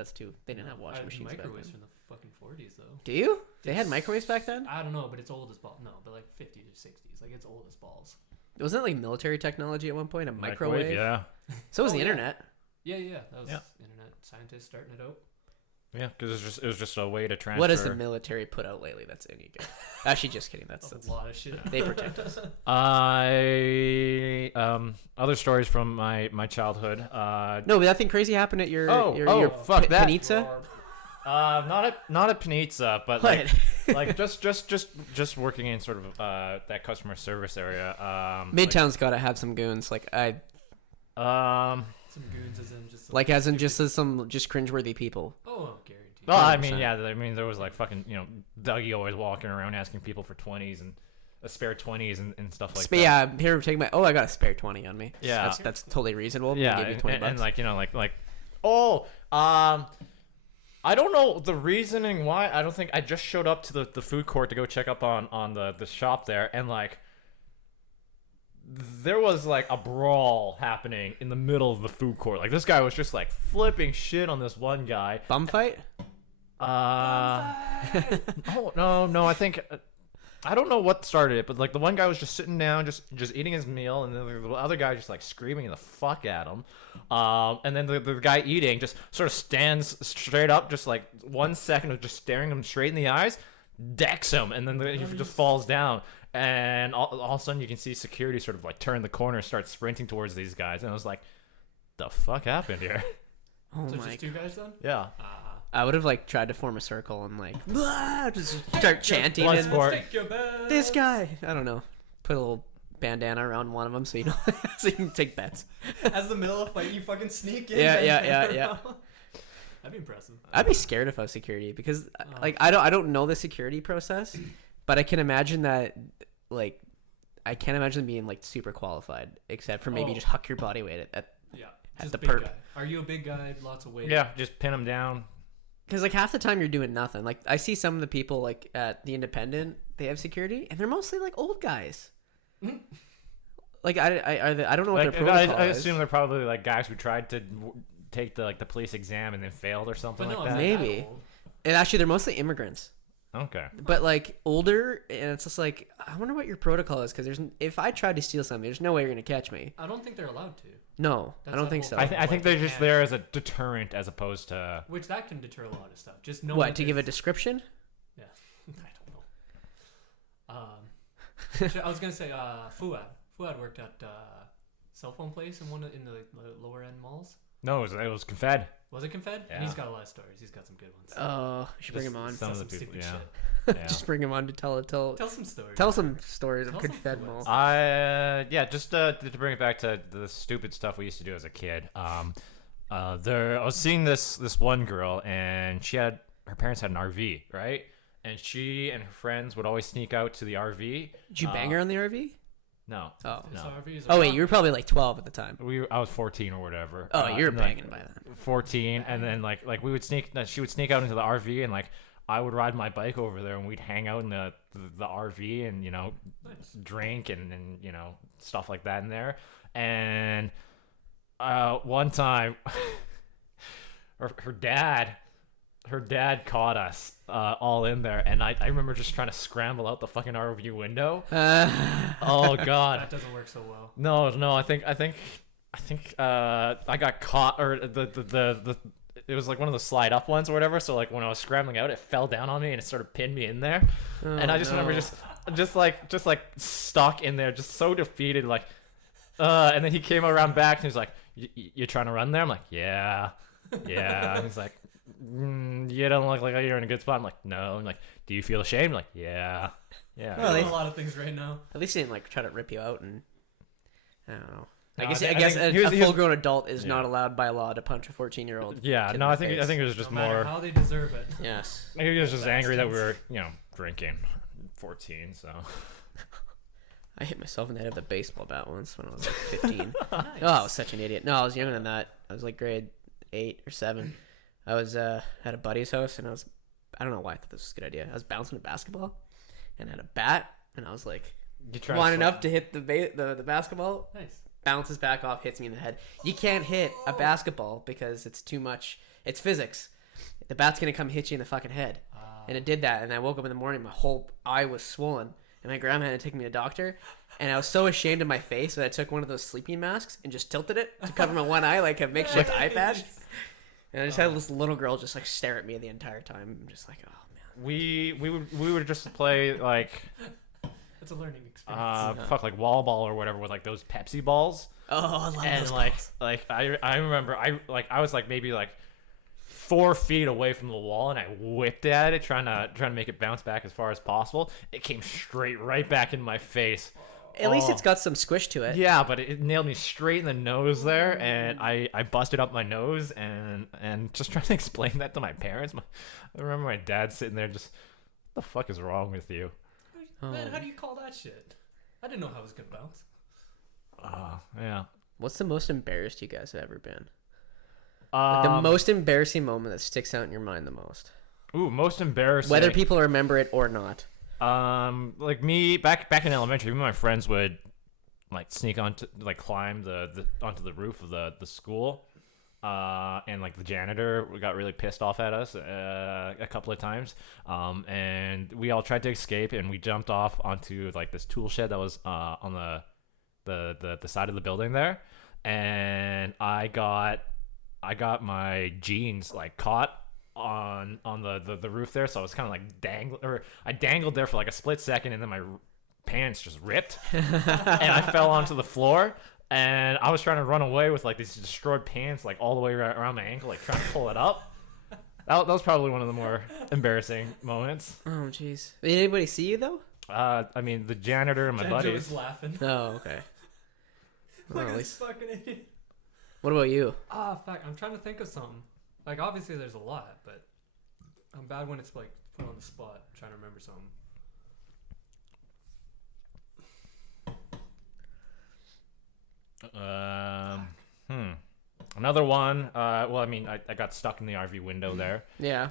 They didn't have washing machines back Microwaves then. from the fucking 40s though. Do you? They had microwaves back then? I don't know, but it's old as balls. No, but like 50s or 60s. Like it's old as balls. Wasn't it like military technology at one point? A microwave? Yeah. So was Oh, the yeah. internet. Yeah. That was Yeah. internet scientists starting it out. Yeah, because it was just a way to transfer. What has the military put out lately that's any good? Actually, just kidding. That's A lot of shit. they protect us. Other stories from my childhood. No, but nothing crazy happened at your fuck that. Panizza? Not a Panizza, but What? like just working in sort of that customer service area. Midtown's got to have some goons. Like Some goons as in just. like as in just as some just cringeworthy people. Oh, guaranteed. Well, I mean, 100%. yeah. I mean, there was like fucking, Dougie always walking around asking people for 20s and a spare 20s and stuff like that. Yeah, here take my. Oh, I got a spare 20 on me. Yeah. that's totally reasonable. Yeah, Give you 20 and bucks. like, I don't know the reasoning why. I don't think I just showed up to the food court to go check up on the shop there, and like there was like a brawl happening in the middle of the food court. Like this guy was just like flipping shit on this one guy. Bum fight? No, I think I don't know what started it, but like the one guy was just sitting down, just eating his meal, and then the other guy just like screaming the fuck at him. And then the guy eating just sort of stands straight up, just like 1 second of just staring him straight in the eyes, decks him, and then he just falls down. And all of a sudden you can see security sort of like turn the corner, start sprinting towards these guys, and I was like, the fuck happened here? Oh So my! just two guys then? Yeah. I would have like tried to form a circle and like just start chanting Blood and sport. Take your bets. this guy. I don't know. Put a little bandana around one of them so you know so you can take bets. As the middle of a fight, you fucking sneak in. Yeah, and yeah, turn yeah, yeah. around. That'd be impressive. I'd be scared if I was security because like I don't know the security process, but I can imagine that like I can't imagine them being like super qualified except for maybe Oh. just huck your body weight at Yeah. At Just the big perp. guy. Are you a big guy? Lots of weight. Yeah, just pin him down. because like half the time you're doing nothing. Like I see some of the people like at the Independent, they have security and they're mostly like old guys. Like I don't know what Like, their protocol I is. assume they're probably like guys who tried to take the police exam and then failed or something But no, like it's that. not that Maybe. old. And actually, they're mostly immigrants. Okay. But like older, and it's just like I wonder what your protocol is because if I tried to steal something, there's no way you're gonna catch me. I don't think they're allowed to. No, That's I don't that think whole so. thing. I think Like, they're just yeah. there as a deterrent as opposed to. Which that can deter a lot of stuff. Just know What to give a description? Yeah, I don't know. I was gonna say Fuad. Fuad worked at cell phone place in the lower end malls. No, it was Confed. Was it Confed? Yeah. And he's got a lot of stories. He's got some good ones. Oh, you should bring him on. Some of the Some people, stupid yeah. shit. Yeah. Just bring him on to tell Tell some stories. Tell some stories of Tell good some Fed fluids. malls. Just to bring it back to the stupid stuff we used to do as a kid. I was seeing this one girl, and her parents had an RV, right? And she and her friends would always sneak out to the RV. Did you bang her on the RV? No. Oh. This No. RV is a Oh wait, rock- you were probably like 12 at the time. I was 14 or whatever. Oh, you were and, like, banging by then. 14, and then like we would she would sneak out into the RV, and like I would ride my bike over there, and we'd hang out in the RV, and Nice. drink and stuff like that in there. And one time, her dad caught us all in there, and I remember just trying to scramble out the fucking RV window. Oh god. That doesn't work so well. No, I think I got caught, or the it was like one of the slide up ones or whatever. So like when I was scrambling out, it fell down on me and it sort of pinned me in there. And I just remember just like stuck in there, just so defeated, like. And then he came around back and he's like, "You trying to run there?" I'm like, "Yeah." And he's like, "You don't look like you're in a good spot." I'm like, "No." I'm like, "Do you feel ashamed?" I'm like, "Yeah." We're Well, doing a lot of things right now. At least he didn't like try to rip you out, and I don't know. No, I guess I think he was- a he was- full-grown adult is Yeah. not allowed by law to punch a 14-year-old. Yeah, kid no, in I the think face. it was just No matter more. how they deserve it. Yes. I think he was just angry that we were, Bastards. drinking. 14, so. I hit myself in the head with a baseball bat once when I was like 15. Nice. Oh, I was such an idiot. No, I was younger than that. I was like grade 8 or 7. I was at a buddy's house, and I don't know why I thought this was a good idea. I was bouncing a basketball and I had a bat, and I was like lining up to hit the basketball. Nice. Bounces back off, hits me in the head. You can't hit a basketball because it's too much. It's physics. The bat's gonna come hit you in the fucking head. And it did that, and I woke up in the morning, my whole eye was swollen, and my grandma had to take me to the doctor, and I was so ashamed of my face that I took one of those sleeping masks and just tilted it to cover my one eye like a makeshift eye patch. And I just had this little girl just like stare at me the entire time. I'm just like, oh man. We would just play like It's a learning experience. like wall ball or whatever with like those Pepsi balls. Oh, I love And those like balls. I remember I was like maybe like 4 feet away from the wall, and I whipped at it trying to make it bounce back as far as possible. It came straight right back in my face. At least it's got some squish to it. Yeah, but it nailed me straight in the nose there, and I busted up my nose, and just trying to explain that to my parents. I remember my dad sitting there just, what the fuck is wrong with you? Man, how do you call that shit? I didn't know how it was gonna bounce. Yeah. What's the most embarrassed you guys have ever been? Like the most embarrassing moment that sticks out in your mind the most. Ooh, most embarrassing. Whether people remember it or not. Like me back in elementary, me and my friends would like sneak onto like climb onto the roof of the school, and like the janitor got really pissed off at us a couple of times, and we all tried to escape, and we jumped off onto like this tool shed that was on the side of the building there, and I got my jeans like caught on the roof there, so I was kind of like I dangled there for like a split second, and then my pants just ripped and I fell onto the floor, and I was trying to run away with like these destroyed pants like all the way around my ankle, like trying to pull it up. That was probably one of the more embarrassing moments. Oh, jeez. Did anybody see you though? I mean, the janitor and my Jenjo buddies. was laughing. Oh, okay. Look Well, at at this least- fucking idiot. What about you? Fuck. I'm trying to think of something. Like, obviously there's a lot, but I'm bad when it's like put on the spot. I'm trying to remember something. Another one. Well, I mean, I got stuck in the RV window there. Yeah.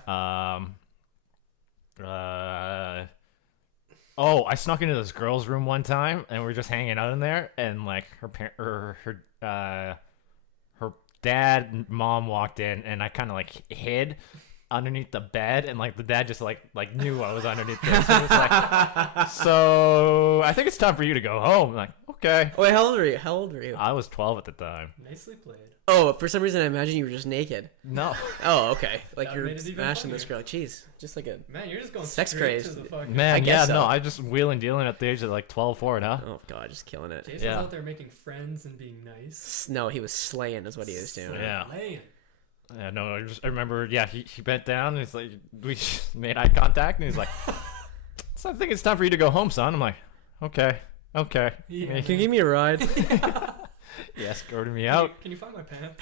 Oh, I snuck into this girl's room one time, and we were just hanging out in there, and like her dad and mom walked in, and I kind of like hid underneath the bed, and like the dad just like knew I was underneath there. So, he was like, so I think it's time for you to go home. I'm like, okay. Wait, how old were you? I was 12 at the time. Nicely played. Oh, for some reason I imagine you were just naked. No. Oh, okay. Like That you're made it even smashing this funnier. girl. Jeez, just like a. Man, you're just going Sex straight craze. to the fucking... Man, I guess yeah, so. no, I just wheeling dealing at the age of like 12 for it, huh? Oh god, just killing it. Jason's Yeah. out there making friends and being nice. No, he was slaying, is what he was doing. Yeah. Slaying. Yeah, no, I remember, yeah, he bent down and he's like, we made eye contact and he's like, so I think it's time for you to go home, son. I'm like, okay. Yeah. Can you give me a ride? He escorted me out. Can you find my pants?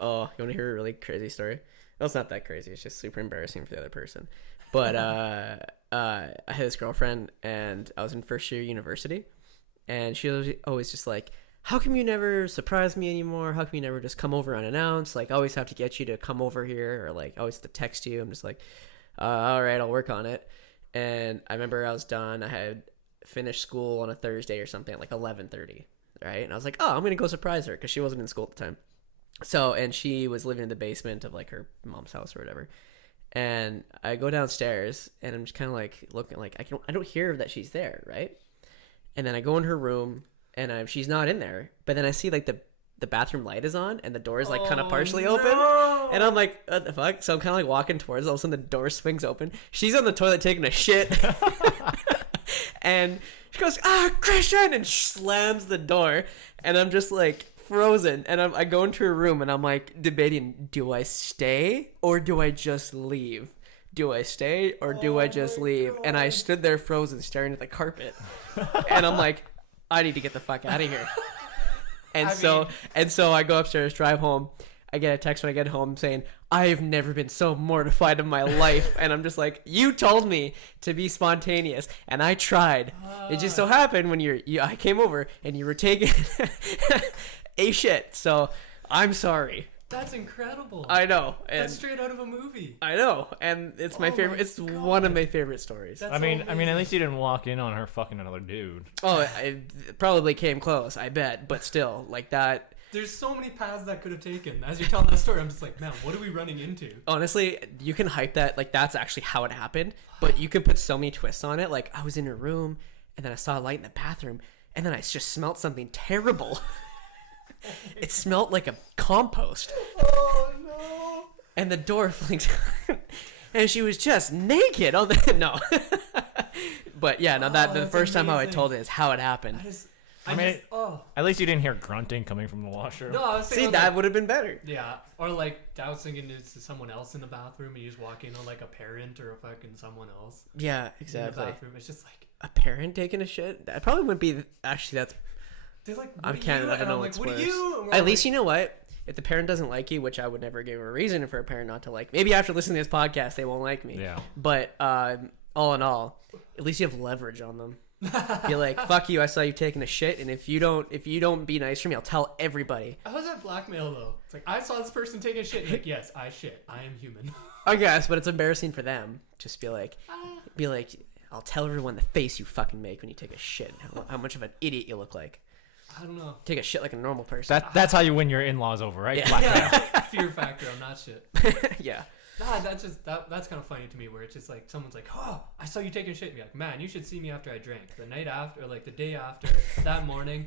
Oh, you want to hear a really crazy story? Well, it's not that crazy. It's just super embarrassing for the other person. But I had this girlfriend, and I was in first year university, and she was always just like, how come you never surprise me anymore? How come you never just come over unannounced? Like, I always have to get you to come over here, or like, I always have to text you. I'm just like, all right, I'll work on it. And I remember I was done. I had finished school on a Thursday or something at like 11:30, right? And I was like, oh, I'm going to go surprise her because she wasn't in school at the time. So, and she was living in the basement of like her mom's house or whatever. And I go downstairs and I'm just kind of like looking like I don't hear that she's there, right? And then I go in her room and she's not in there. But then I see like the bathroom light is on and the door is like kind of partially open. And I'm like, what the fuck? So I'm kind of like walking towards it. All of a sudden the door swings open. She's on the toilet taking a shit. And she goes, Christian! And slams the door. And I'm just like frozen. And I go into her room and I'm like debating, do I stay or do I just leave? Do I stay or do I just leave? And I stood there frozen staring at the carpet. And I'm like, I need to get the fuck out of here. And so I go upstairs, drive home. I get a text when I get home saying, I've never been so mortified in my life. And I'm just like, you told me to be spontaneous, and I tried. It just so happened when I came over and you were taking a shit. So I'm sorry. That's incredible. I know. And That's straight out of a movie. I know. And it's my favorite. It's one of my favorite stories. That's I mean, so at amazing. least you didn't walk in on her fucking another dude. Oh, it probably came close, I bet. But still, like that. There's so many paths that could have taken. As you're telling that story, I'm just like, man, what are we running into? Honestly, you can hype that like that's actually how it happened, but you can put so many twists on it. Like I was in her room and then I saw a light in the bathroom and then I just smelled something terrible. It smelled like a compost. Oh no! And the door flinked and she was just naked on the no. But yeah, no, that the that's first time how I amazing. told it is how it happened. I mean, just, oh. At least you didn't hear grunting coming from the washroom. No, I was See, thinking that like, would have been better. yeah, or like I was thinking it's someone else in the bathroom and you just walk in on like a parent or a fucking someone else Yeah, in the exactly. bathroom. It's just like A parent taking a shit? That probably wouldn't be actually that's they're like, what I'm are Canada, you? I don't And know I'm like, what's what worse. are you? And we're At all least like, you know what? If the parent doesn't like you, which I would never give a reason for a parent not to like, maybe after listening to this podcast they won't like me. Yeah. But all in all, at least you have leverage on them. Be like, fuck you! I saw you taking a shit, and if you don't be nice for me, I'll tell everybody. How's that blackmail though? It's like I saw this person taking a shit. And like, yes, I shit. I am human. I guess, but it's embarrassing for them. Just be like, I'll tell everyone the face you fucking make when you take a shit. How much of an idiot you look like. I don't know. Take a shit like a normal person. That's how you win your in-laws over, right? Yeah. Blackmail. Yeah, fear factor on that shit. Yeah. Nah, that's kind of funny to me. Where it's just like someone's like, "Oh, I saw you taking a shit." And be like, "Man, you should see me after I drank. The night after, or like the day after, that morning,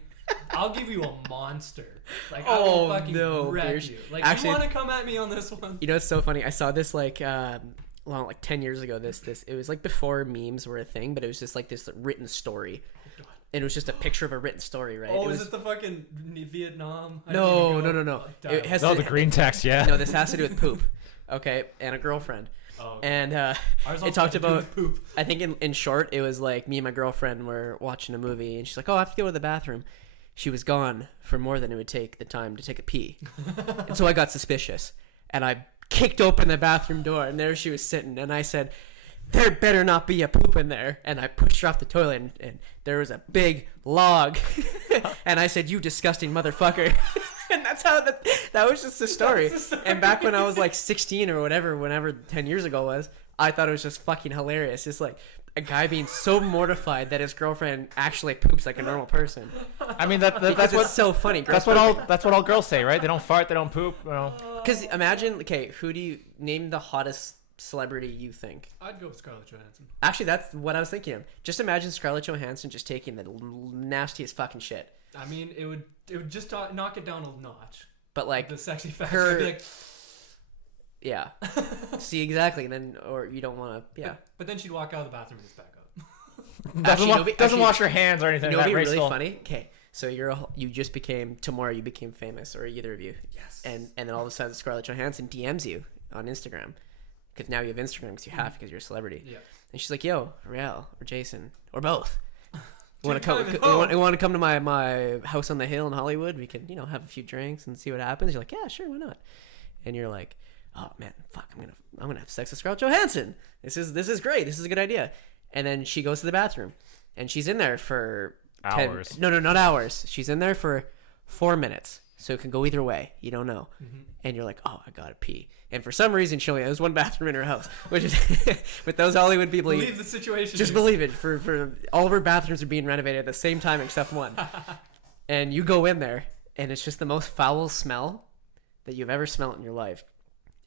I'll give you a monster. Like I will fucking wreck Pierce. you. Like Actually, you want to come at me on this one?" You know, it's so funny. I saw this like 10 years ago. This it was like before memes were a thing, but it was just like this written story, and it was just a picture of a written story, right? Oh, it is was, it the fucking Vietnam? I No, didn't no. go. Like, It has Oh, to, the green text, yeah. No, this has to do with poop. Okay, and a girlfriend. Oh, okay. And Ours it also talked had to do about. with poop. I think in short, it was like me and my girlfriend were watching a movie, and she's like, "Oh, I have to go to the bathroom." She was gone for more than it would take the time to take a pee, and so I got suspicious, and I kicked open the bathroom door, and there she was sitting, and I said, "There better not be a poop in there," and I pushed her off the toilet, and there was a big log, and I said, "You disgusting motherfucker." And that's how that was just the story. That's the story. And back when I was like 16 or whenever 10 years ago was, I thought it was just fucking hilarious. Just like a guy being so mortified that his girlfriend actually poops like a normal person. I mean that's Because what it's so funny. that's what all girls say, right? They don't fart, they don't poop. You know. Because imagine, okay, who do you name the hottest celebrity you think? I'd go with Scarlett Johansson. Actually, that's what I was thinking of. Just imagine Scarlett Johansson just taking the nastiest fucking shit. I mean, it would just knock it down a notch. But like The sexy factor. I'd be like, yeah. See, exactly. And then, or you don't want to, yeah. but then she'd walk out of the bathroom and it's back up. Doesn't wash her hands or anything. You know like what'd that, be really Rheal. funny? Okay, so you just became tomorrow. You became famous, or either of you. Yes. And then all of a sudden, Scarlett Johansson DMs you on Instagram because now you have Instagram because you have because you're a celebrity. Yeah. And she's like, "Yo, Rheal or Jayson or both. You want to Two come? times, You want to come to my house on the hill in Hollywood? We can have a few drinks and see what happens." You're like, "Yeah, sure, why not?" And you're like, "Oh man, fuck, I'm gonna have sex with Scarlett Johansson. This is great. This is a good idea." And then she goes to the bathroom, and she's in there for Hours. No, not hours. She's in there for 4 minutes, so it can go either way. You don't know. Mm-hmm. And you're like, "Oh, I gotta pee." And for some reason, she only has one bathroom in her house, which is with those Hollywood people. Believe the situation. Just dude. believe it. For all of her bathrooms are being renovated at the same time except one. And you go in there, and it's just the most foul smell that you've ever smelled in your life.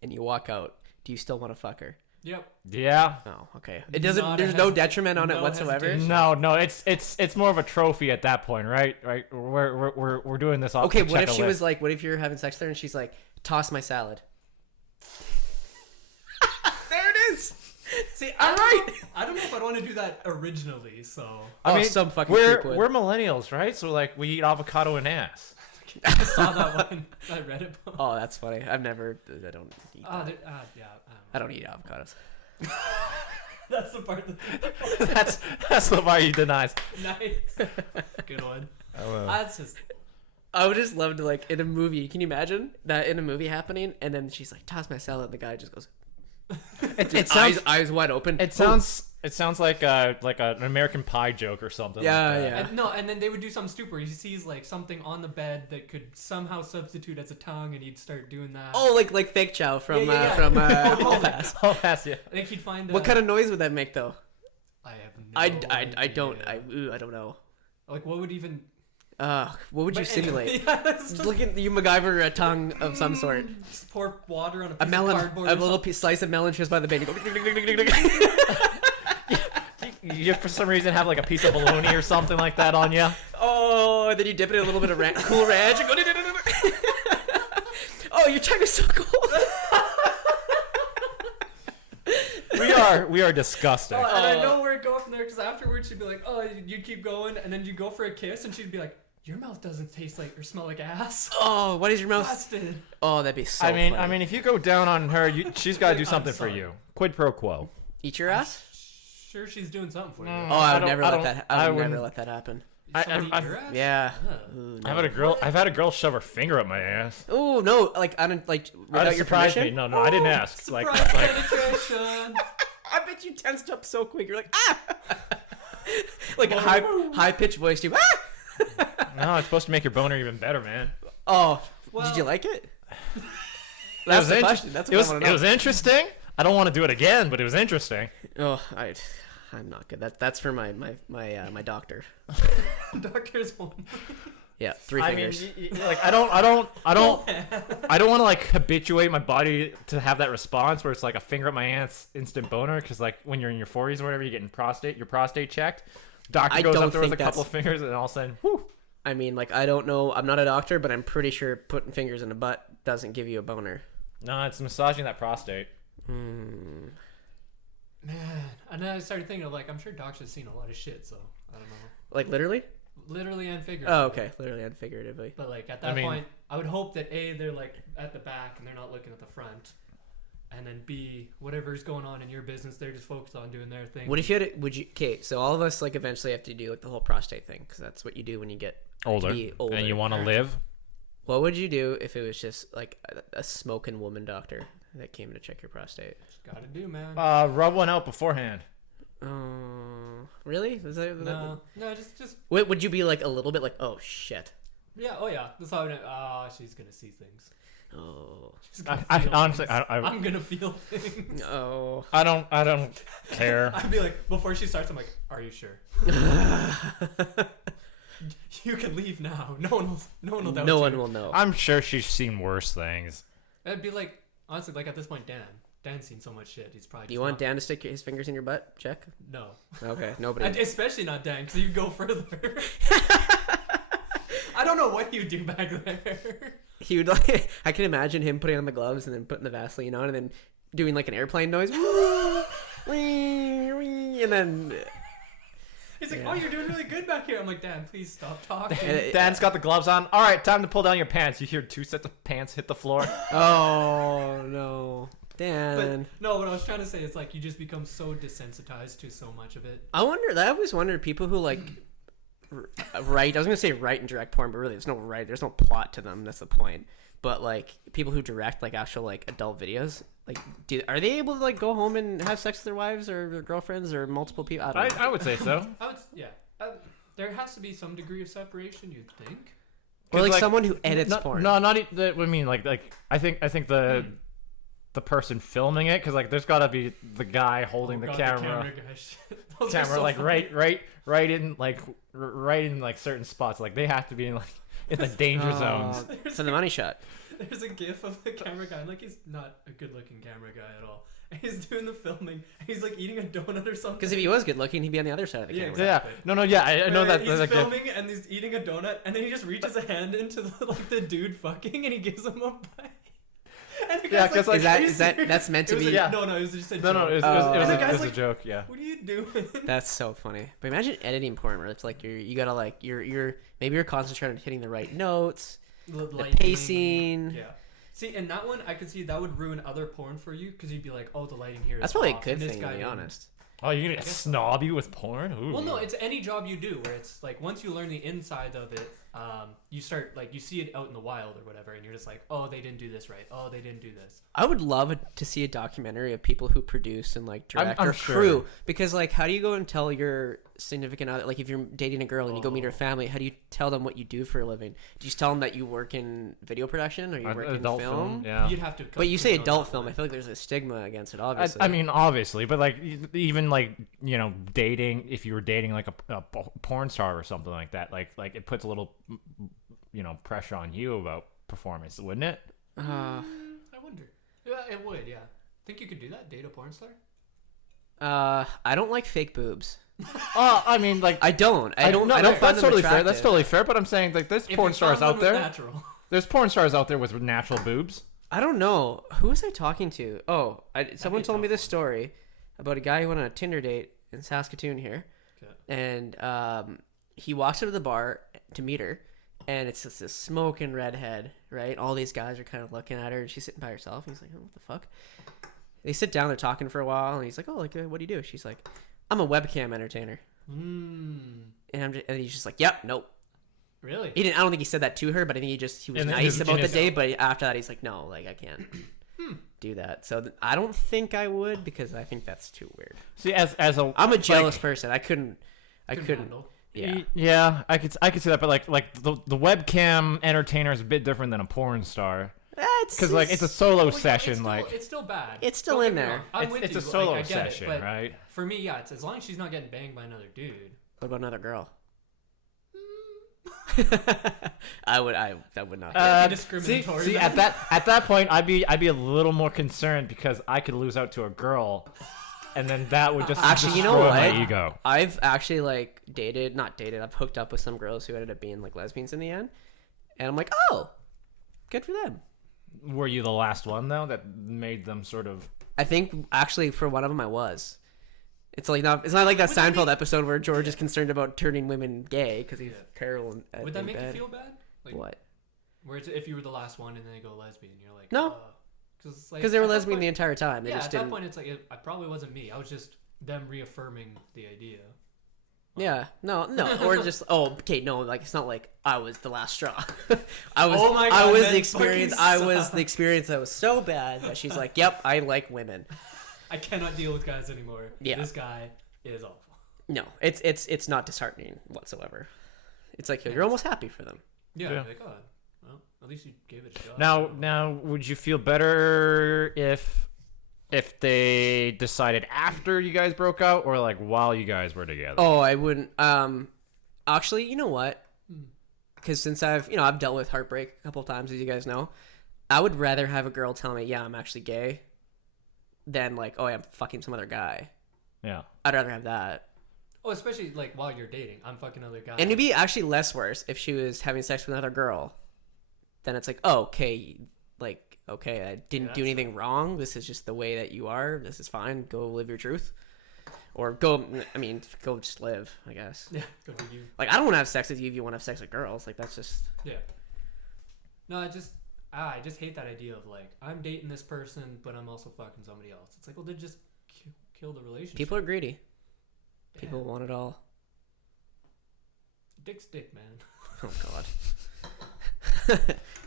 And you walk out. Do you still want to fuck her? Yep. Yeah. Oh, okay. It doesn't. Not a There's no hesitation. detriment on it No whatsoever. hesitation. No, it's more of a trophy at that point, right? Right. We're doing this off. Okay. to What check if a she list. was like? What if you're having sex with her and she's like, "Toss my salad." There it is. See, I'm right. I don't know if I'd want to do that originally. So I mean, some fucking we're creep would. we're millennials, right? So like we eat avocado and ass. I saw that one. I read it. Oh, that's funny. I don't eat. Yeah. I don't eat avocados. That's the part that That's the part he denies. nice. Good one. Oh, That's just I would just love to, like, in a movie. Can you imagine that in a movie happening? And then she's like, "Toss my salad." And the guy just goes, it sounds eyes wide open. it sounds like an American Pie joke or something. Yeah, like that. yeah. and, no, and then they would do something stupid. Where he sees like something on the bed that could somehow substitute as a tongue, and he'd start doing that. Oh, like fake chow from Yeah. Hall Pass. Oh, pass you. I think he'd find. What kind of noise would that make though? I have no. I don't idea. I don't know. Like what would even? What would you But simulate? anyway, yeah, that's Just look at you MacGyver a tongue of some sort. just pour water on a piece A melon, of cardboard. a or little something. slice of melon just by the bed. You go. You for some reason have like a piece of bologna or something like that on you. Oh, and then you dip it in a little bit of Cool Ranch and go. Oh, your tongue is so cold. We are disgusting. Oh, and I know where it go from there because afterwards she'd be like, "Oh, you'd keep going," and then you go for a kiss, and she'd be like, "Your mouth doesn't taste like or smell like ass." Oh, what is your mouth? Busted. Oh, that'd be so. I mean, funny. if you go down on her, she's got to do I'm something for sorry. you. Quid pro quo. Eat your ass. Sure, she's doing something for you. Mm. Oh, I would don't- never I let don't- that. I I would never wouldn't- let that happen. She'll eat I've- your ass? Yeah. Huh. Ooh, no. I've had a girl shove her finger up my ass. Oh no! Like I don't like without your Surprised permission. me. No, I didn't ask. Surprise Like penetration. I bet you tensed up so quick. You're like ah, like a high pitched voice. You ah. no, it's supposed to make your boner even better, man. Oh, Well- did you like it? It That's was the inter- question. That's it what was I want it to know. was interesting. I don't want to do it again, but it was interesting. Oh, I'm not good. That's for my doctor. Doctor's one. Yeah, 3 I mean, fingers. like I don't want to like habituate my body to have that response where it's like a finger up my ass, instant boner. Because like when you're in your 40s or whatever, you're getting your prostate checked. Doctor I goes don't up there with a think couple of that's- fingers, and all of a sudden, whew. I mean, like I don't know. I'm not a doctor, but I'm pretty sure putting fingers in a butt doesn't give you a boner. No, it's massaging that prostate. Hmm. Man, and then I started thinking of like, I'm sure Doc's has seen a lot of shit, so I don't know. Like literally? Literally and figuratively. Oh, okay. Literally and figuratively. But like at I that mean- point, I would hope that A, they're like at the back and they're not looking at the front. And then B, whatever's going on in your business, they're just focused on doing their thing. What if you had? Would you? Okay, so all of us like eventually have to do like the whole prostate thing because that's what you do when you get Older. be older. And you want to live? What would you do if it was just like a smoking woman doctor that came to check your prostate? Gotta do, man. Rub one out beforehand. Really? Is that, no, just Wait, would you be like a little bit like, oh shit? yeah, oh yeah. That's how she's gonna see things. Oh. She's gonna I feel honestly, things. I I'm gonna feel things. Oh. I don't care. I'd be like, before she starts, I'm like, are you sure? You can leave now. No one will doubt No you. one will know. I'm sure she's seen worse things. It'd be like, honestly, like at this point, Dan, Dan's seen so much shit. He's probably. Do you want Dan to stick his fingers in your butt? Check. No. Okay, nobody. And especially not Dan, because you go further. I don't know what you do back there. He would like. I can imagine him putting on the gloves and then putting the Vaseline on and then doing like an airplane noise. And then. He's like, oh, you're doing really good back here. I'm like, Dan, please stop talking. Dan's got the gloves on. All right, time to pull down your pants. You hear 2 sets of pants hit the floor. Oh no, Dan. But, no, what I was trying to say is like you just become so desensitized to so much of it. I always wondered people who like write. I was gonna say write and direct porn, but really, there's no plot to them. That's the point. But like people who direct like actual like adult videos, like are they able to like go home and have sex with their wives or their girlfriends or multiple people? I would say so. There has to be some degree of separation, you'd think. Or like like, someone who edits porn. No, not. I mean, like I think the person filming it, because like there's got to be the guy holding the camera. Camera like so right in like certain spots. Like they have to be in like in the danger zones. For the money shot. There's a gif of the camera guy, like he's not a good-looking camera guy at all. And he's doing the filming, and he's like eating a donut or something. Because if he was good looking, he'd be on the other side of the camera. Exactly. Yeah, I know that. He's filming and he's eating a donut, and then he just reaches a hand into the dude fucking, and he gives him a bite. And the guy's because like, that's meant to be. No, it was just a joke. No, it was a joke. Yeah. What are you doing? That's so funny. But imagine editing porn where it's like you gotta like you're maybe you're concentrating on hitting the right notes, the pacing. Yeah. See, in that one, I could see that would ruin other porn for you because you'd be like, oh, the lighting here is That's probably off, a good and thing, to be honest. Oh, you're gonna snob you with porn? Ooh. Well, no, it's any job you do where it's like once you learn the inside of it, you start like you see it out in the wild or whatever, and you're just like, oh, they didn't do this right. Oh, they didn't do this. I would love to see a documentary of people who produce and like direct I'm or sure. crew, because like how do you go and tell your significant other, like if you're dating a girl and you go meet her family, how do you tell them what you do for a living? Do you just tell them that you work in video production or you work in film? Yeah. You'd have to. But you say adult film. I feel like there's a stigma against it, obviously. I mean, obviously, but like even like dating, if you were dating like a porn star or something like that, like it puts a little pressure on you about performance, wouldn't it? I wonder. Yeah, it would. Yeah, think you could do that? Date a porn star? I don't like fake boobs. I mean, like I don't find that's them totally fair. attractive. That's totally fair. But I'm saying like there's If porn you stars found out one with there. Natural. There's porn stars out there with natural boobs. I don't know. Who was I talking to? Oh, someone told me this tough story about a guy who went on a Tinder date in Saskatoon here. Okay. And he walks out of the bar to meet her, and it's just this smoking redhead, right? All these guys are kind of looking at her, and she's sitting by herself. He's like, oh, what the fuck? They sit down, they're talking for a while, and he's like, oh, like, what do you do? She's like, I'm a webcam entertainer. And he's just like, yep, nope. Really? I don't think he said that to her, but I think he was nice about the date. But after that, he's like, no, like I can't do that. So I don't think I would, because I think that's too weird. See, I'm a jealous person. I couldn't. Handle. Yeah. I could see that, but like the webcam entertainer is a bit different than a porn star. Because like it's a solo session, it's still bad. It's still Don't in get me there. wrong. I'm with It's you, a solo I get session, it, but right? For me, yeah, it's as long as she's not getting banged by another dude. What about another girl? That would not. Be discriminatory. See, at that point, I'd be a little more concerned because I could lose out to a girl, and then that would just Actually, you know destroy what? my ego. I've actually like I've hooked up with some girls who ended up being like lesbians in the end, and I'm like, oh, good for them. Were you the last one though that made them sort of? I think actually for one of them I was. It's like not like that Seinfeld episode where George is concerned about turning women gay because he's Carol. Would that make you feel bad? Like, what? Where if you were the last one and then they go lesbian, you're like, no, because they were lesbian the entire time. They just that point it's like it probably wasn't me. I was just them reaffirming the idea. Yeah, no, or just okay, no, like it's not like I was the last straw. I was, oh my God, I was the experience. I was the experience that was so bad that she's like, "Yep, I like women. I cannot deal with guys anymore. Yeah, this guy is awful." No, it's not disheartening whatsoever. It's like you're almost happy for them. Yeah. Like, oh, well, at least you gave it a shot. Now, would you feel better if they decided after you guys broke out or like while you guys were together? Oh, I wouldn't. Actually, you know what? Because since I've dealt with heartbreak a couple of times, as you guys know, I would rather have a girl tell me, "Yeah, I'm actually gay," than like, oh, I'm fucking some other guy. Yeah. I'd rather have that. Oh, especially like while you're dating, I'm fucking other guy. And it'd be actually less worse if she was having sex with another girl. Then it's like, oh, okay, like, okay, I didn't do anything wrong. This is just the way that you are. This is fine. Go live your truth. Or go just live, I guess. Yeah, go do you. Like, I don't want to have sex with you if you want to have sex with girls. Like, that's just... Yeah. No, I just hate that idea of like, I'm dating this person, but I'm also fucking somebody else. It's like, well, then just kill the relationship. People are greedy. Yeah. People want it all. Dick's dick, man. Oh, God.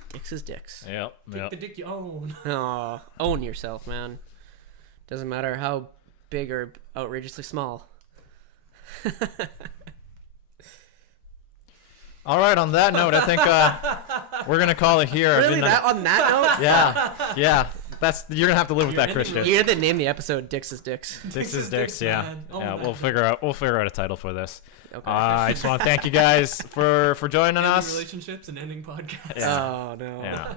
Dicks is dicks. Yep. Take the dick you own. Oh, own yourself, man. Doesn't matter how big or outrageously small. All right. On that note, I think we're gonna call it here. Really? On that note? Yeah. You're gonna have to live with that, Christian. You're gonna name the episode "Dicks is Dicks." Dicks is dicks. Yeah. Oh, Yeah. man. We'll figure out a title for this. Okay. I just want to thank you guys for joining Ending us. relationships and ending podcasts. Yeah. Oh no. Yeah.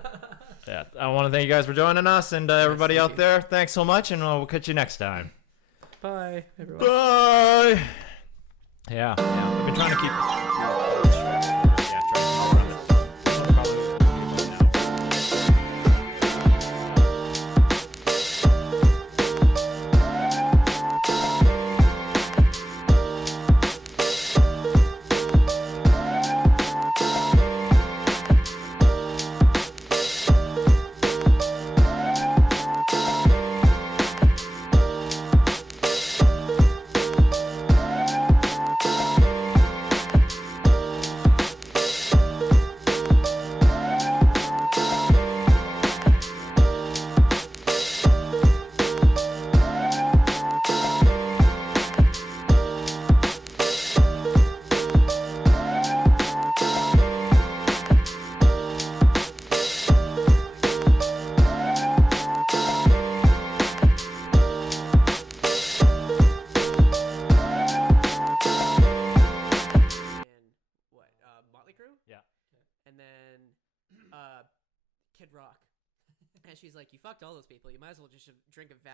Yeah. I want to thank you guys for joining us, and everybody thank out you. there, thanks so much, and we'll catch you next time. Bye, everyone. Bye. Yeah. We've been trying to keep. Yeah. And then Kid Rock. And she's like, you fucked all those people. You might as well just drink a vat